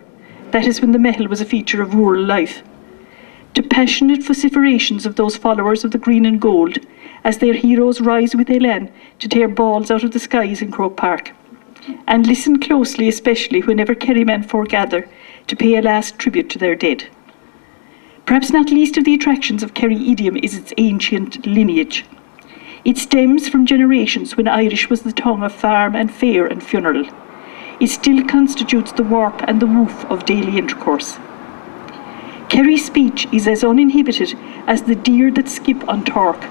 that is when the metal was a feature of rural life, to passionate vociferations of those followers of the green and gold, as their heroes rise with elan to tear balls out of the skies in Croke Park. And listen closely, especially whenever Kerrymen foregather to pay a last tribute to their dead. Perhaps not least of the attractions of Kerry idiom is its ancient lineage. It stems from generations when Irish was the tongue of farm and fair and funeral. It still constitutes the warp and the woof of daily intercourse. Kerry speech is as uninhibited as the deer that skip on Torc,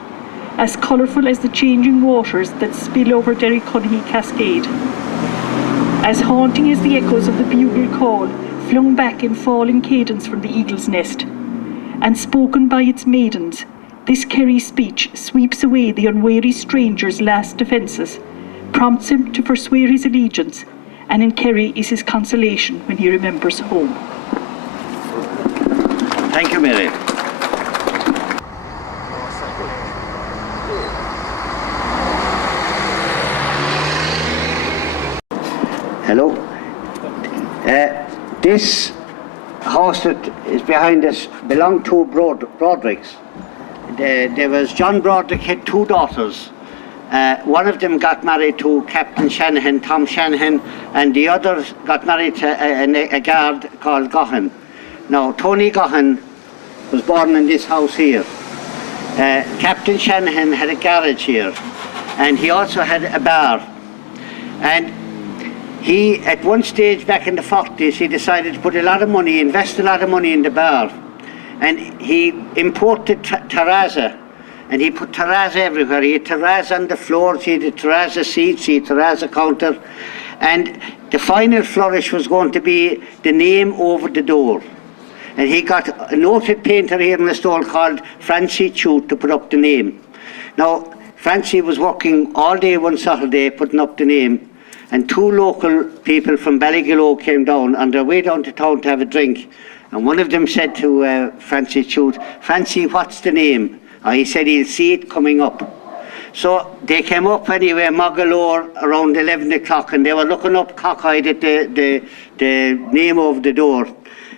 as colourful as the changing waters that spill over Derrycunny Cascade, as haunting as the echoes of the bugle call flung back in falling cadence from the eagle's nest. And spoken by its maidens, this Kerry speech sweeps away the unwary stranger's last defences, prompts him to forswear his allegiance, and in Kerry is his consolation when he remembers home. Thank you, Mary. Hello. This house that is behind us belonged to Broderick's. There was John Broderick had two daughters. One of them got married to Captain Shanahan, Tom Shanahan, and the other got married to a guard called Gohan. Now, Tony Gohan was born in this house here. Captain Shanahan had a garage here, and he also had a bar. And he, at one stage back in the 40s, he decided to put a lot of money, invest a lot of money in the bar. And he imported terrazza, and he put terrazza everywhere. He had terrazza on the floors, he had terrazza seats, he had terrazza counter. And the final flourish was going to be the name over the door. And he got a noted painter here in Listowel called Francie Chute to put up the name. Now, Francie was working all day one Saturday putting up the name, and two local people from Ballygillow came down on their way down to town to have a drink. And one of them said to Francie Chute, "Francie, what's the name?" He said he'll see it coming up. So they came up anyway, Mogalore, around 11 o'clock, and they were looking up cockeyed at the name of the door.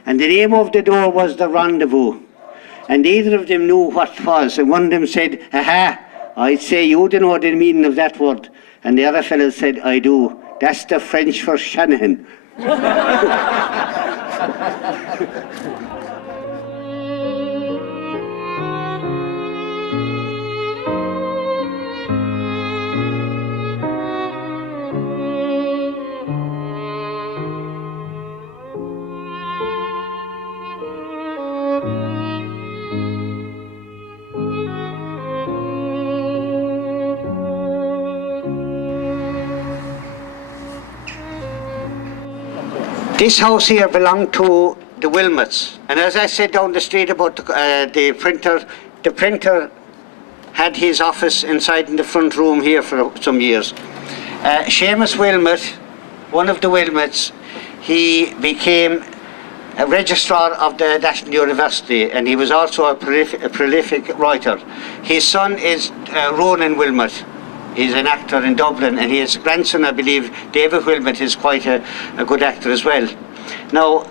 And the name of the door was the Rendezvous. And neither of them knew what it was. And one of them said, "Aha, I'd say you don't know the meaning of that word." And the other fellow said, "I do. That's the French for Shanahan." This house here belonged to the Wilmots, and as I said down the street about the printer had his office inside in the front room here for some years. Seamus Wilmot, one of the Wilmots, he became a registrar of the National University, and he was also a prolific writer. His son is Ronan Wilmot. He's an actor in Dublin, and his grandson, I believe, David Wilmot, is quite a good actor as well. Now,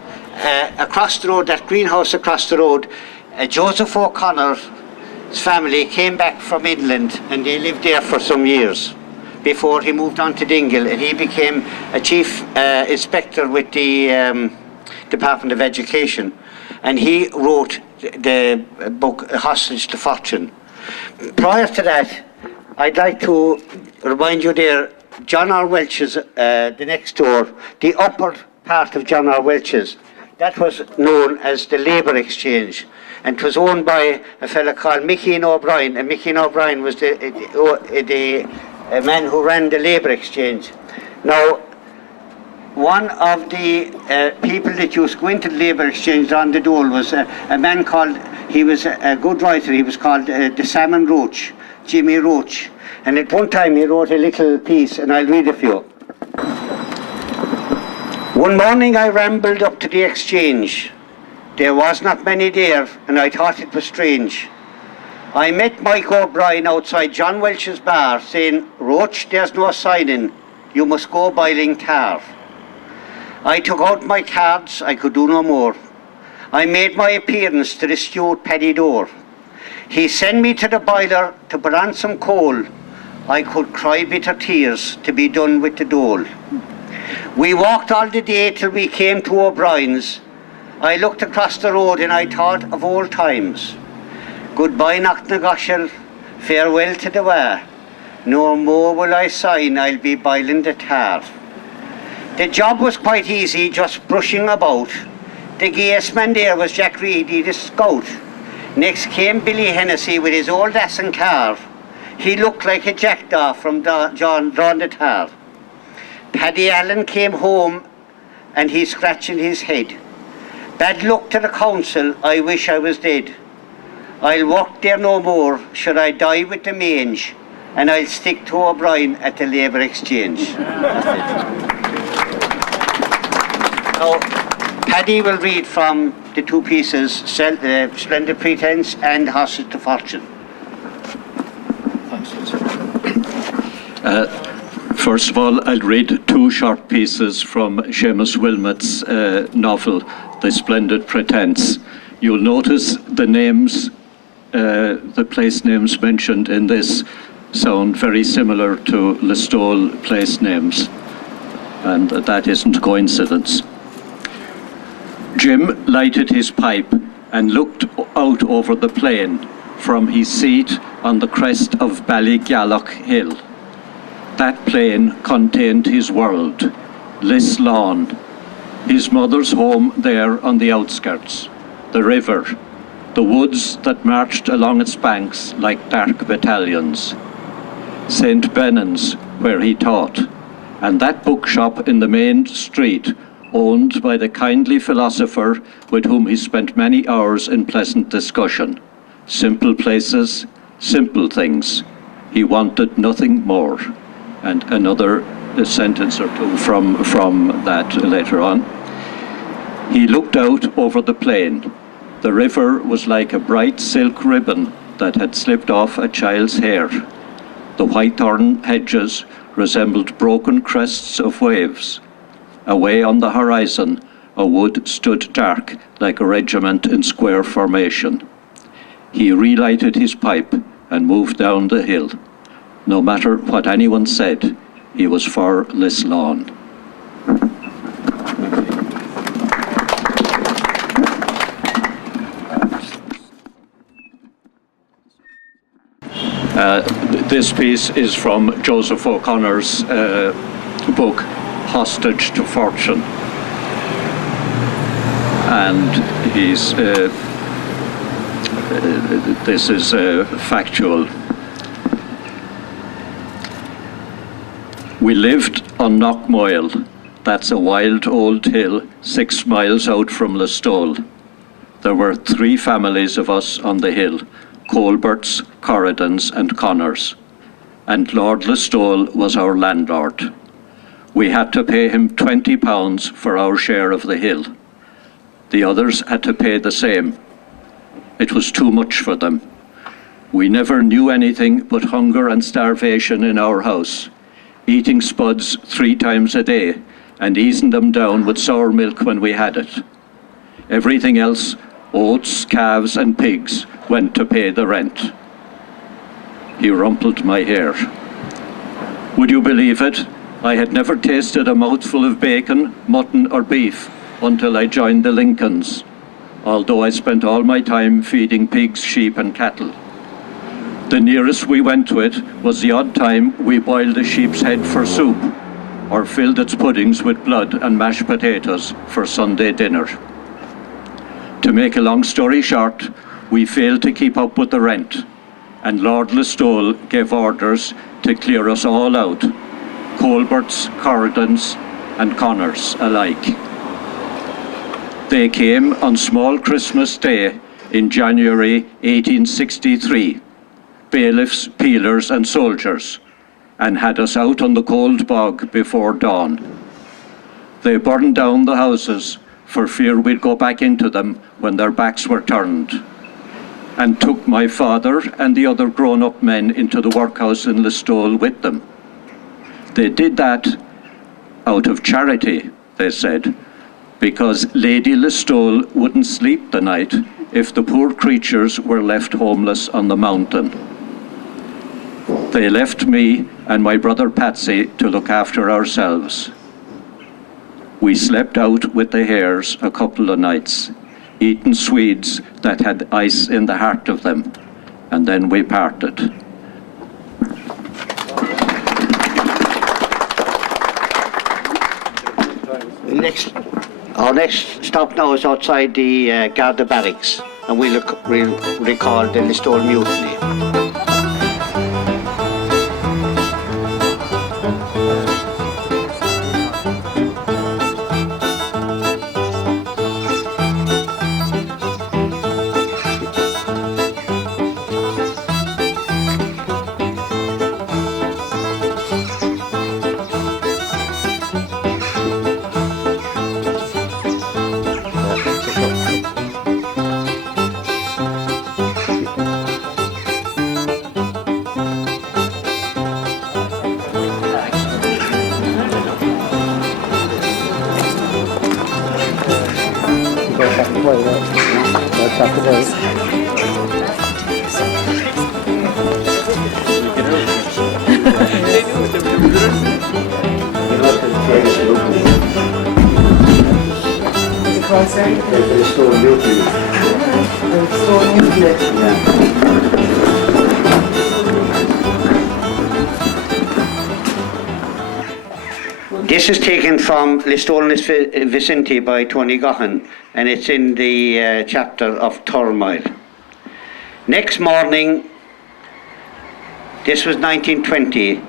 across the road, that greenhouse across the road, Joseph O'Connor's family came back from England, and they lived there for some years before he moved on to Dingle, and he became a chief inspector with the Department of Education, and he wrote the book Hostage to Fortune. Prior to that, I'd like to remind you there, John R. Welch's, the next door, the upper part of John R. Welch's, that was known as the Labour Exchange, and it was owned by a fellow called Mickey O'Brien, and Mickey O'Brien was the man who ran the Labour Exchange. Now, one of the people that used to go into the labour exchange on the dole was a man called, he was a good writer, he was called the Salmon Roach, Jimmy Roach. And at one time he wrote a little piece, and I'll read it for you. One morning I rambled up to the exchange. There was not many there, and I thought it was strange. I met Mike O'Brien outside John Welch's bar, saying, "Roach, there's no signing. You must go boiling tar." I took out my cards, I could do no more. I made my appearance to the steward Paddy door. He sent me to the boiler to put on some coal. I could cry bitter tears to be done with the dole. We walked all the day till we came to O'Brien's. I looked across the road and I thought of old times. Goodbye, Knocknagoshel, farewell to the war. No more will I sign, I'll be boiling the tar. The job was quite easy, just brushing about. The gayest man there was Jack Reedy, the scout. Next came Billy Hennessy with his old ass and car. He looked like a jackdaw from John drawn the tar. Paddy Allen came home and he's scratching his head. Bad luck to the council, I wish I was dead. I'll work there no more, should I die with the mange, and I'll stick to O'Brien at the Labour Exchange. Now, Paddy will read from the two pieces, Splendid Pretence and Hostage to Fortune. First of all, I'll read two short pieces from Seamus Wilmot's novel, The Splendid Pretence. You'll notice the names, the place names mentioned in this sound very similar to Listowel place names, and that isn't coincidence. Jim lighted his pipe and looked out over the plain from his seat on the crest of Ballygalloch Hill. That plain contained his world, Listowel, his mother's home there on the outskirts, the river, the woods that marched along its banks like dark battalions, St. Bennan's, where he taught, and that bookshop in the main street, owned by the kindly philosopher with whom he spent many hours in pleasant discussion. Simple places, simple things. He wanted nothing more. And another sentence or two from that later on. He looked out over the plain. The river was like a bright silk ribbon that had slipped off a child's hair. The whitethorn hedges resembled broken crests of waves. Away on the horizon, a wood stood dark like a regiment in square formation. He relighted his pipe and moved down the hill. No matter what anyone said, he was for Listowel. This piece is from Joseph O'Connor's book, Hostage to Fortune. And he's, this is factual. We lived on Knockmoyle. That's a wild old hill 6 miles out from Listowel. There were 3 families of us on the hill, Colberts, Corridons and Connors, and Lord Listowel was our landlord. We had to pay him £20 for our share of the hill. The others had to pay the same. It was too much for them. We never knew anything but hunger and starvation in our house, eating spuds 3 times a day and easing them down with sour milk when we had it. Everything else, oats, calves and pigs, went to pay the rent. He rumpled my hair. Would you believe it? I had never tasted a mouthful of bacon, mutton or beef until I joined the Lincolns, although I spent all my time feeding pigs, sheep and cattle. The nearest we went to it was the odd time we boiled a sheep's head for soup, or filled its puddings with blood and mashed potatoes for Sunday dinner. To make a long story short, we failed to keep up with the rent, and Lord Listowel gave orders to clear us all out. Colberts, Corridons, and Connors alike. They came on small Christmas Day in January 1863, bailiffs, peelers and soldiers, and had us out on the cold bog before dawn. They burned down the houses for fear we'd go back into them when their backs were turned, and took my father and the other grown-up men into the workhouse in Listowel with them. They did that out of charity, they said, because Lady Listowel wouldn't sleep the night if the poor creatures were left homeless on the mountain. They left me and my brother Patsy to look after ourselves. We slept out with the hares a couple of nights, eaten swedes that had ice in the heart of them, and then we parted. Our next stop now is outside the Garda Barracks, and we'll recall the Listowel Mutiny. This is taken from Listowel Vicente by Tony Gahan, and it's in the chapter of Turmoil. Next morning, this was 1920,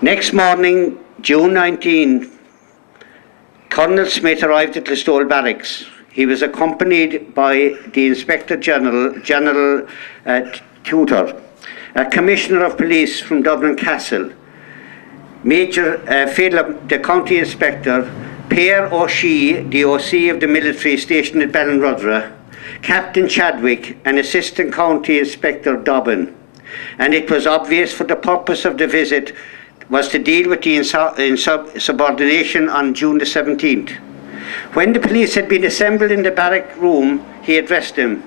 next morning, June 19, Colonel Smith arrived at Listowel Barracks. He was accompanied by the Inspector General, General Tutor, a Commissioner of Police from Dublin Castle, Major Philip, the County Inspector, Pierre O'Shea, the OC of the military stationed at Ballinrudra, Captain Chadwick, and Assistant County Inspector Dobbin. And it was obvious for the purpose of the visit was to deal with the insubordination on June the 17th. When the police had been assembled in the barrack room, he addressed them.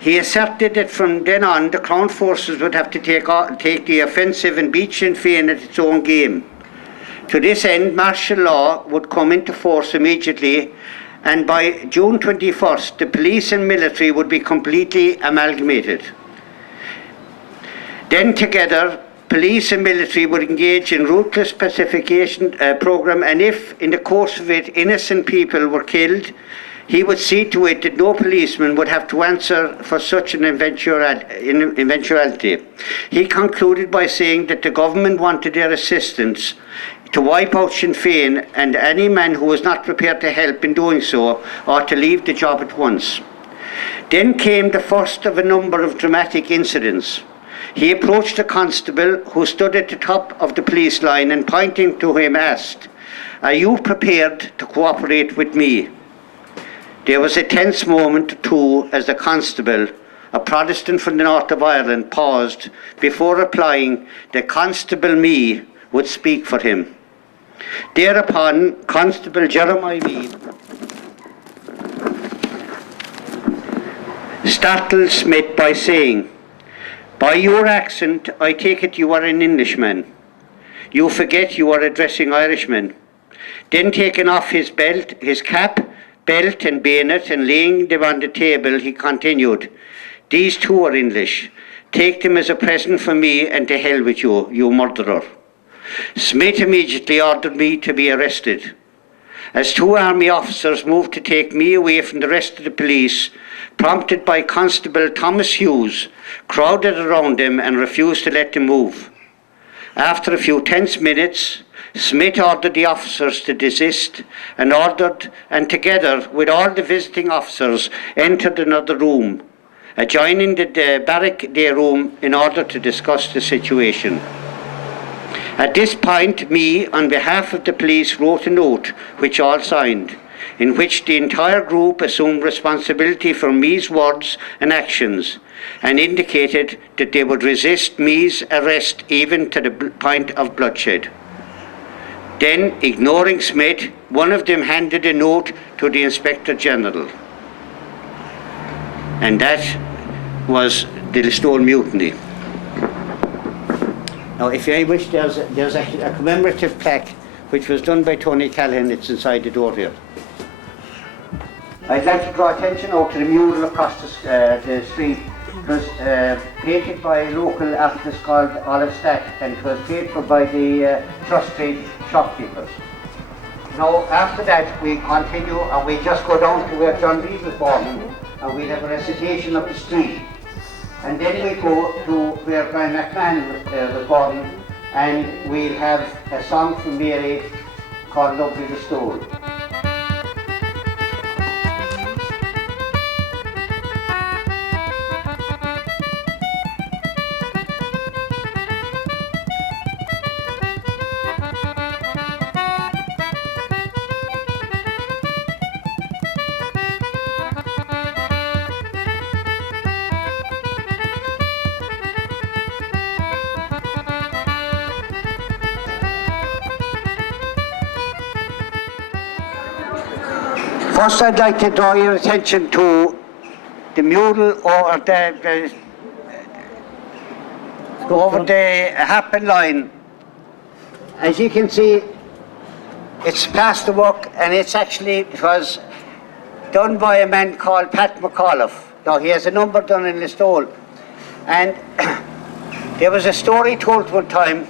He asserted that from then on the Crown forces would have to take the offensive and beat Sinn Féin at its own game. To this end, martial law would come into force immediately, and by June 21st, the police and military would be completely amalgamated. Then together, police and military would engage in ruthless pacification program, and if, in the course of it, innocent people were killed, he would see to it that no policeman would have to answer for such an eventuality. He concluded by saying that the government wanted their assistance to wipe out Sinn Féin, and any man who was not prepared to help in doing so ought to leave the job at once. Then came the first of a number of dramatic incidents. He approached a constable who stood at the top of the police line and, pointing to him, asked, "Are you prepared to cooperate with me?" There was a tense moment too as the constable, a Protestant from the north of Ireland, paused before replying that Constable Mee would speak for him. Thereupon, Constable Jeremiah Mee startled Smith by saying, "By your accent, I take it you are an Englishman. You forget you are addressing Irishmen." Then, taking off his belt, his cap, belt and bayonet, and laying them on the table, he continued, "These too are English. Take them as a present for me, and to hell with you, you murderer." Smith immediately ordered me to be arrested. As two army officers moved to take me away from the rest of the police, prompted by Constable Thomas Hughes, crowded around him and refused to let them move. After a few tense minutes, Smith ordered the officers to desist and together with all the visiting officers entered another room, adjoining the barrack day room, in order to discuss the situation. At this point, me, on behalf of the police, wrote a note, which all signed, in which the entire group assumed responsibility for me's words and actions, and indicated that they would resist me's arrest even to the point of bloodshed. Then, ignoring Smith, one of them handed a note to the Inspector General. And that was the Listowel Mutiny. Now, if you wish, there's a commemorative plaque which was done by Tony Callahan. It's inside the door here. I'd like to draw attention now to the mural across the street. It was painted by a local artist called Olive Stack, and it was paid for by the Trust Street shopkeepers. Now, after that, we continue and we just go down to where John Reed was born, and we have a recitation of the street. And then we go to where Brian McMahon was born, and we'll have a song from Mary called Lovely Listowel. First, I'd like to draw your attention to the mural over the happen line. As you can see, it's plasterwork, and it was done by a man called Pat McAuliffe. Now, he has a number done in Listowel. And there was a story told one time.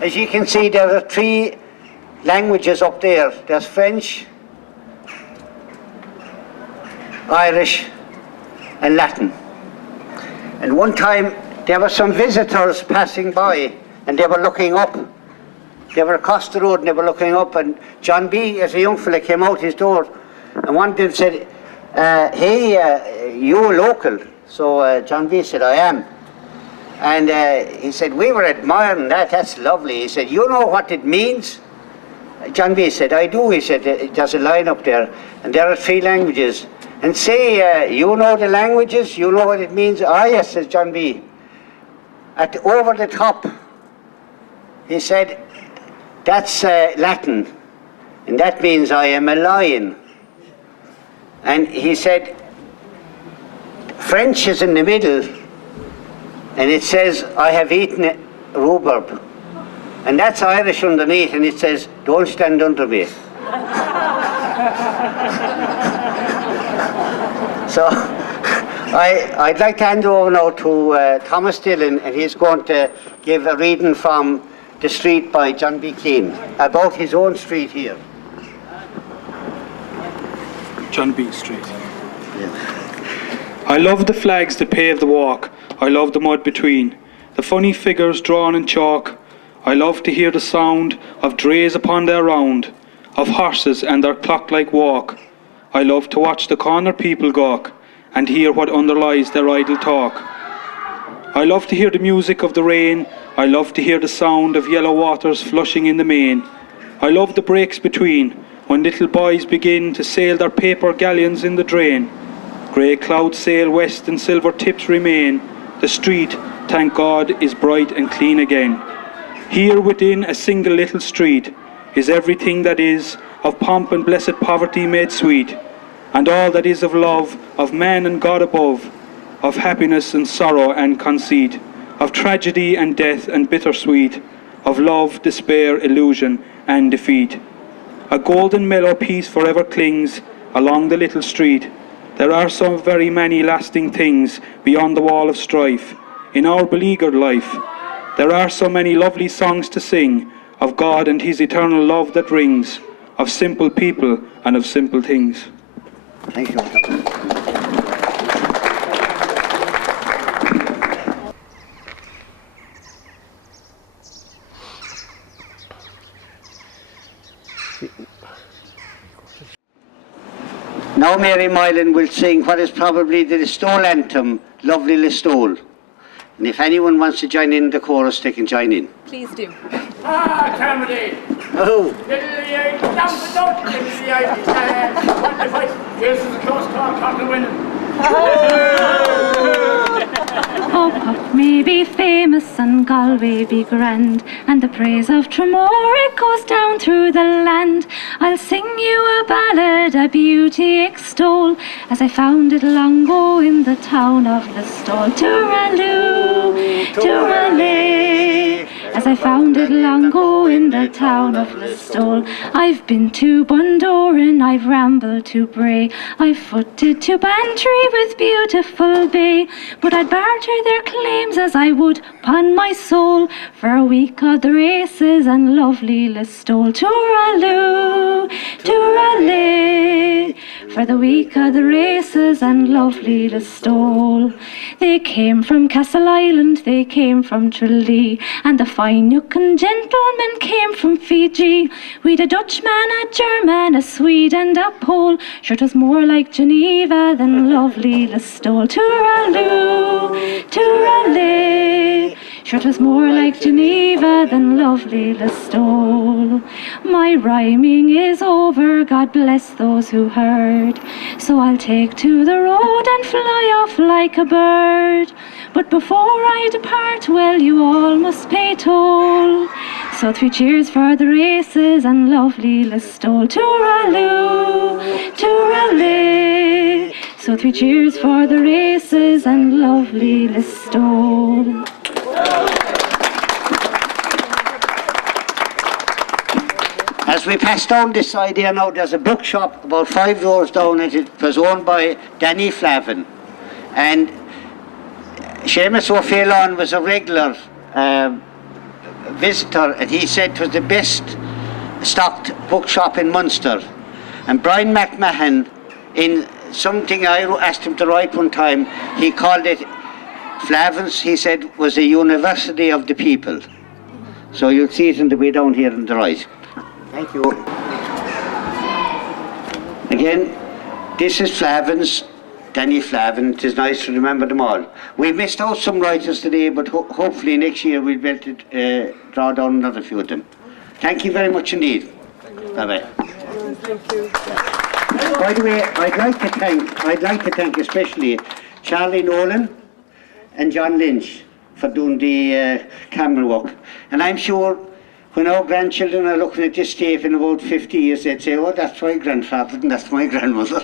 As you can see, there are 3 languages up there. There's French, Irish and Latin. And one time there were some visitors passing by, and they were looking up. They were across the road and they were looking up, and John B, as a young fella, came out his door, and one of them said, hey, you're local. So John B said, I am. And he said, we were admiring that, that's lovely. He said, you know what it means? John B said, I do. He said, there's a line up there, and there are 3 languages. And say, you know the languages, you know what it means? Ah, yes, says John B. Over the top, he said, that's Latin, and that means I am a lion. And he said, French is in the middle, and it says, I have eaten rhubarb. And that's Irish underneath, and it says, don't stand under me. So I'd like to hand over now to Thomas Dillon, and he's going to give a reading from The Street by John B. Keane, about his own street here. John B. Street. Yeah. I love the flags that pave the walk. I love the mud between. The funny figures drawn in chalk. I love to hear the sound of drays upon their round, of horses and their clock-like walk. I love to watch the corner people gawk, and hear what underlies their idle talk. I love to hear the music of the rain. I love to hear the sound of yellow waters flushing in the main. I love the breaks between, when little boys begin to sail their paper galleons in the drain. Grey clouds sail west and silver tips remain. The street, thank God, is bright and clean again. Here within a single little street is everything that is of pomp and blessed poverty made sweet, and all that is of love, of man and God above, of happiness and sorrow and conceit, of tragedy and death and bittersweet, of love, despair, illusion and defeat. A golden mellow peace forever clings along the little street. There are so very many lasting things beyond the wall of strife in our beleaguered life. There are so many lovely songs to sing of God and his eternal love that rings, of simple people and of simple things. Thank you. Now Mary Moylan will sing what is probably the Listowel anthem, Lovely Listowel. And if anyone wants to join in the chorus, they can join in. Please do. Ah, Carmody! Oh! This is a close call, Cockle winning. Oh, Puck may be famous and Galway be grand, and the praise of Tremore goes down through the land. I'll sing you a ballad, a beauty extol, as I found it long ago in the town of Listowel. Tooraloo, tooralay, as I found it long ago in the town of Listowel. I've been to Bundoran, I've rambled to Bray, I've footed to Bantry with beautiful bay, but I'd barter their claims as I would upon my soul for a week of the races and lovely Listowel. Tooraloo, tooralay, for the week of the races and lovely Listowel. They came from Castle Island, they came from Tralee, and the fine Yukon gentlemen came from Fiji. We'd a Dutchman, a German, a Swede and a Pole. Sure 'twas more like Geneva than lovely Listowel. Tooraloo, tooralay, sure 'twas more like Geneva than lovely Listowel. My rhyming is over, God bless those who heard, so I'll take to the road and fly off like a bird. But before I depart, well, you all must pay toll. So 3 cheers for the races and lovely Listowel. Tooraloo, tooralay, so 3 cheers for the races and lovely Listowel. As we pass down this side here now, there's a bookshop about 5 doors down, and it was owned by Danny Flavin. And Seamus O'Phelan was a regular visitor, and he said it was the best stocked bookshop in Munster. And Brian McMahon, in something I asked him to write one time, he called it, Flavin's, he said, was a university of the people. So you'll see it on the way down here on the right. Thank you. Again, this is Flavin's, Danny Flavin. It is nice to remember them all. We've missed out some writers today, but hopefully next year we'll be able to draw down another few of them. Thank you very much indeed. Bye-bye. Thank you. By the way, I'd like to thank especially Charlie Nolan and John Lynch for doing the camera work. And I'm sure when our grandchildren are looking at this tape in about 50 years, they'd say, oh, that's my grandfather and that's my grandmother.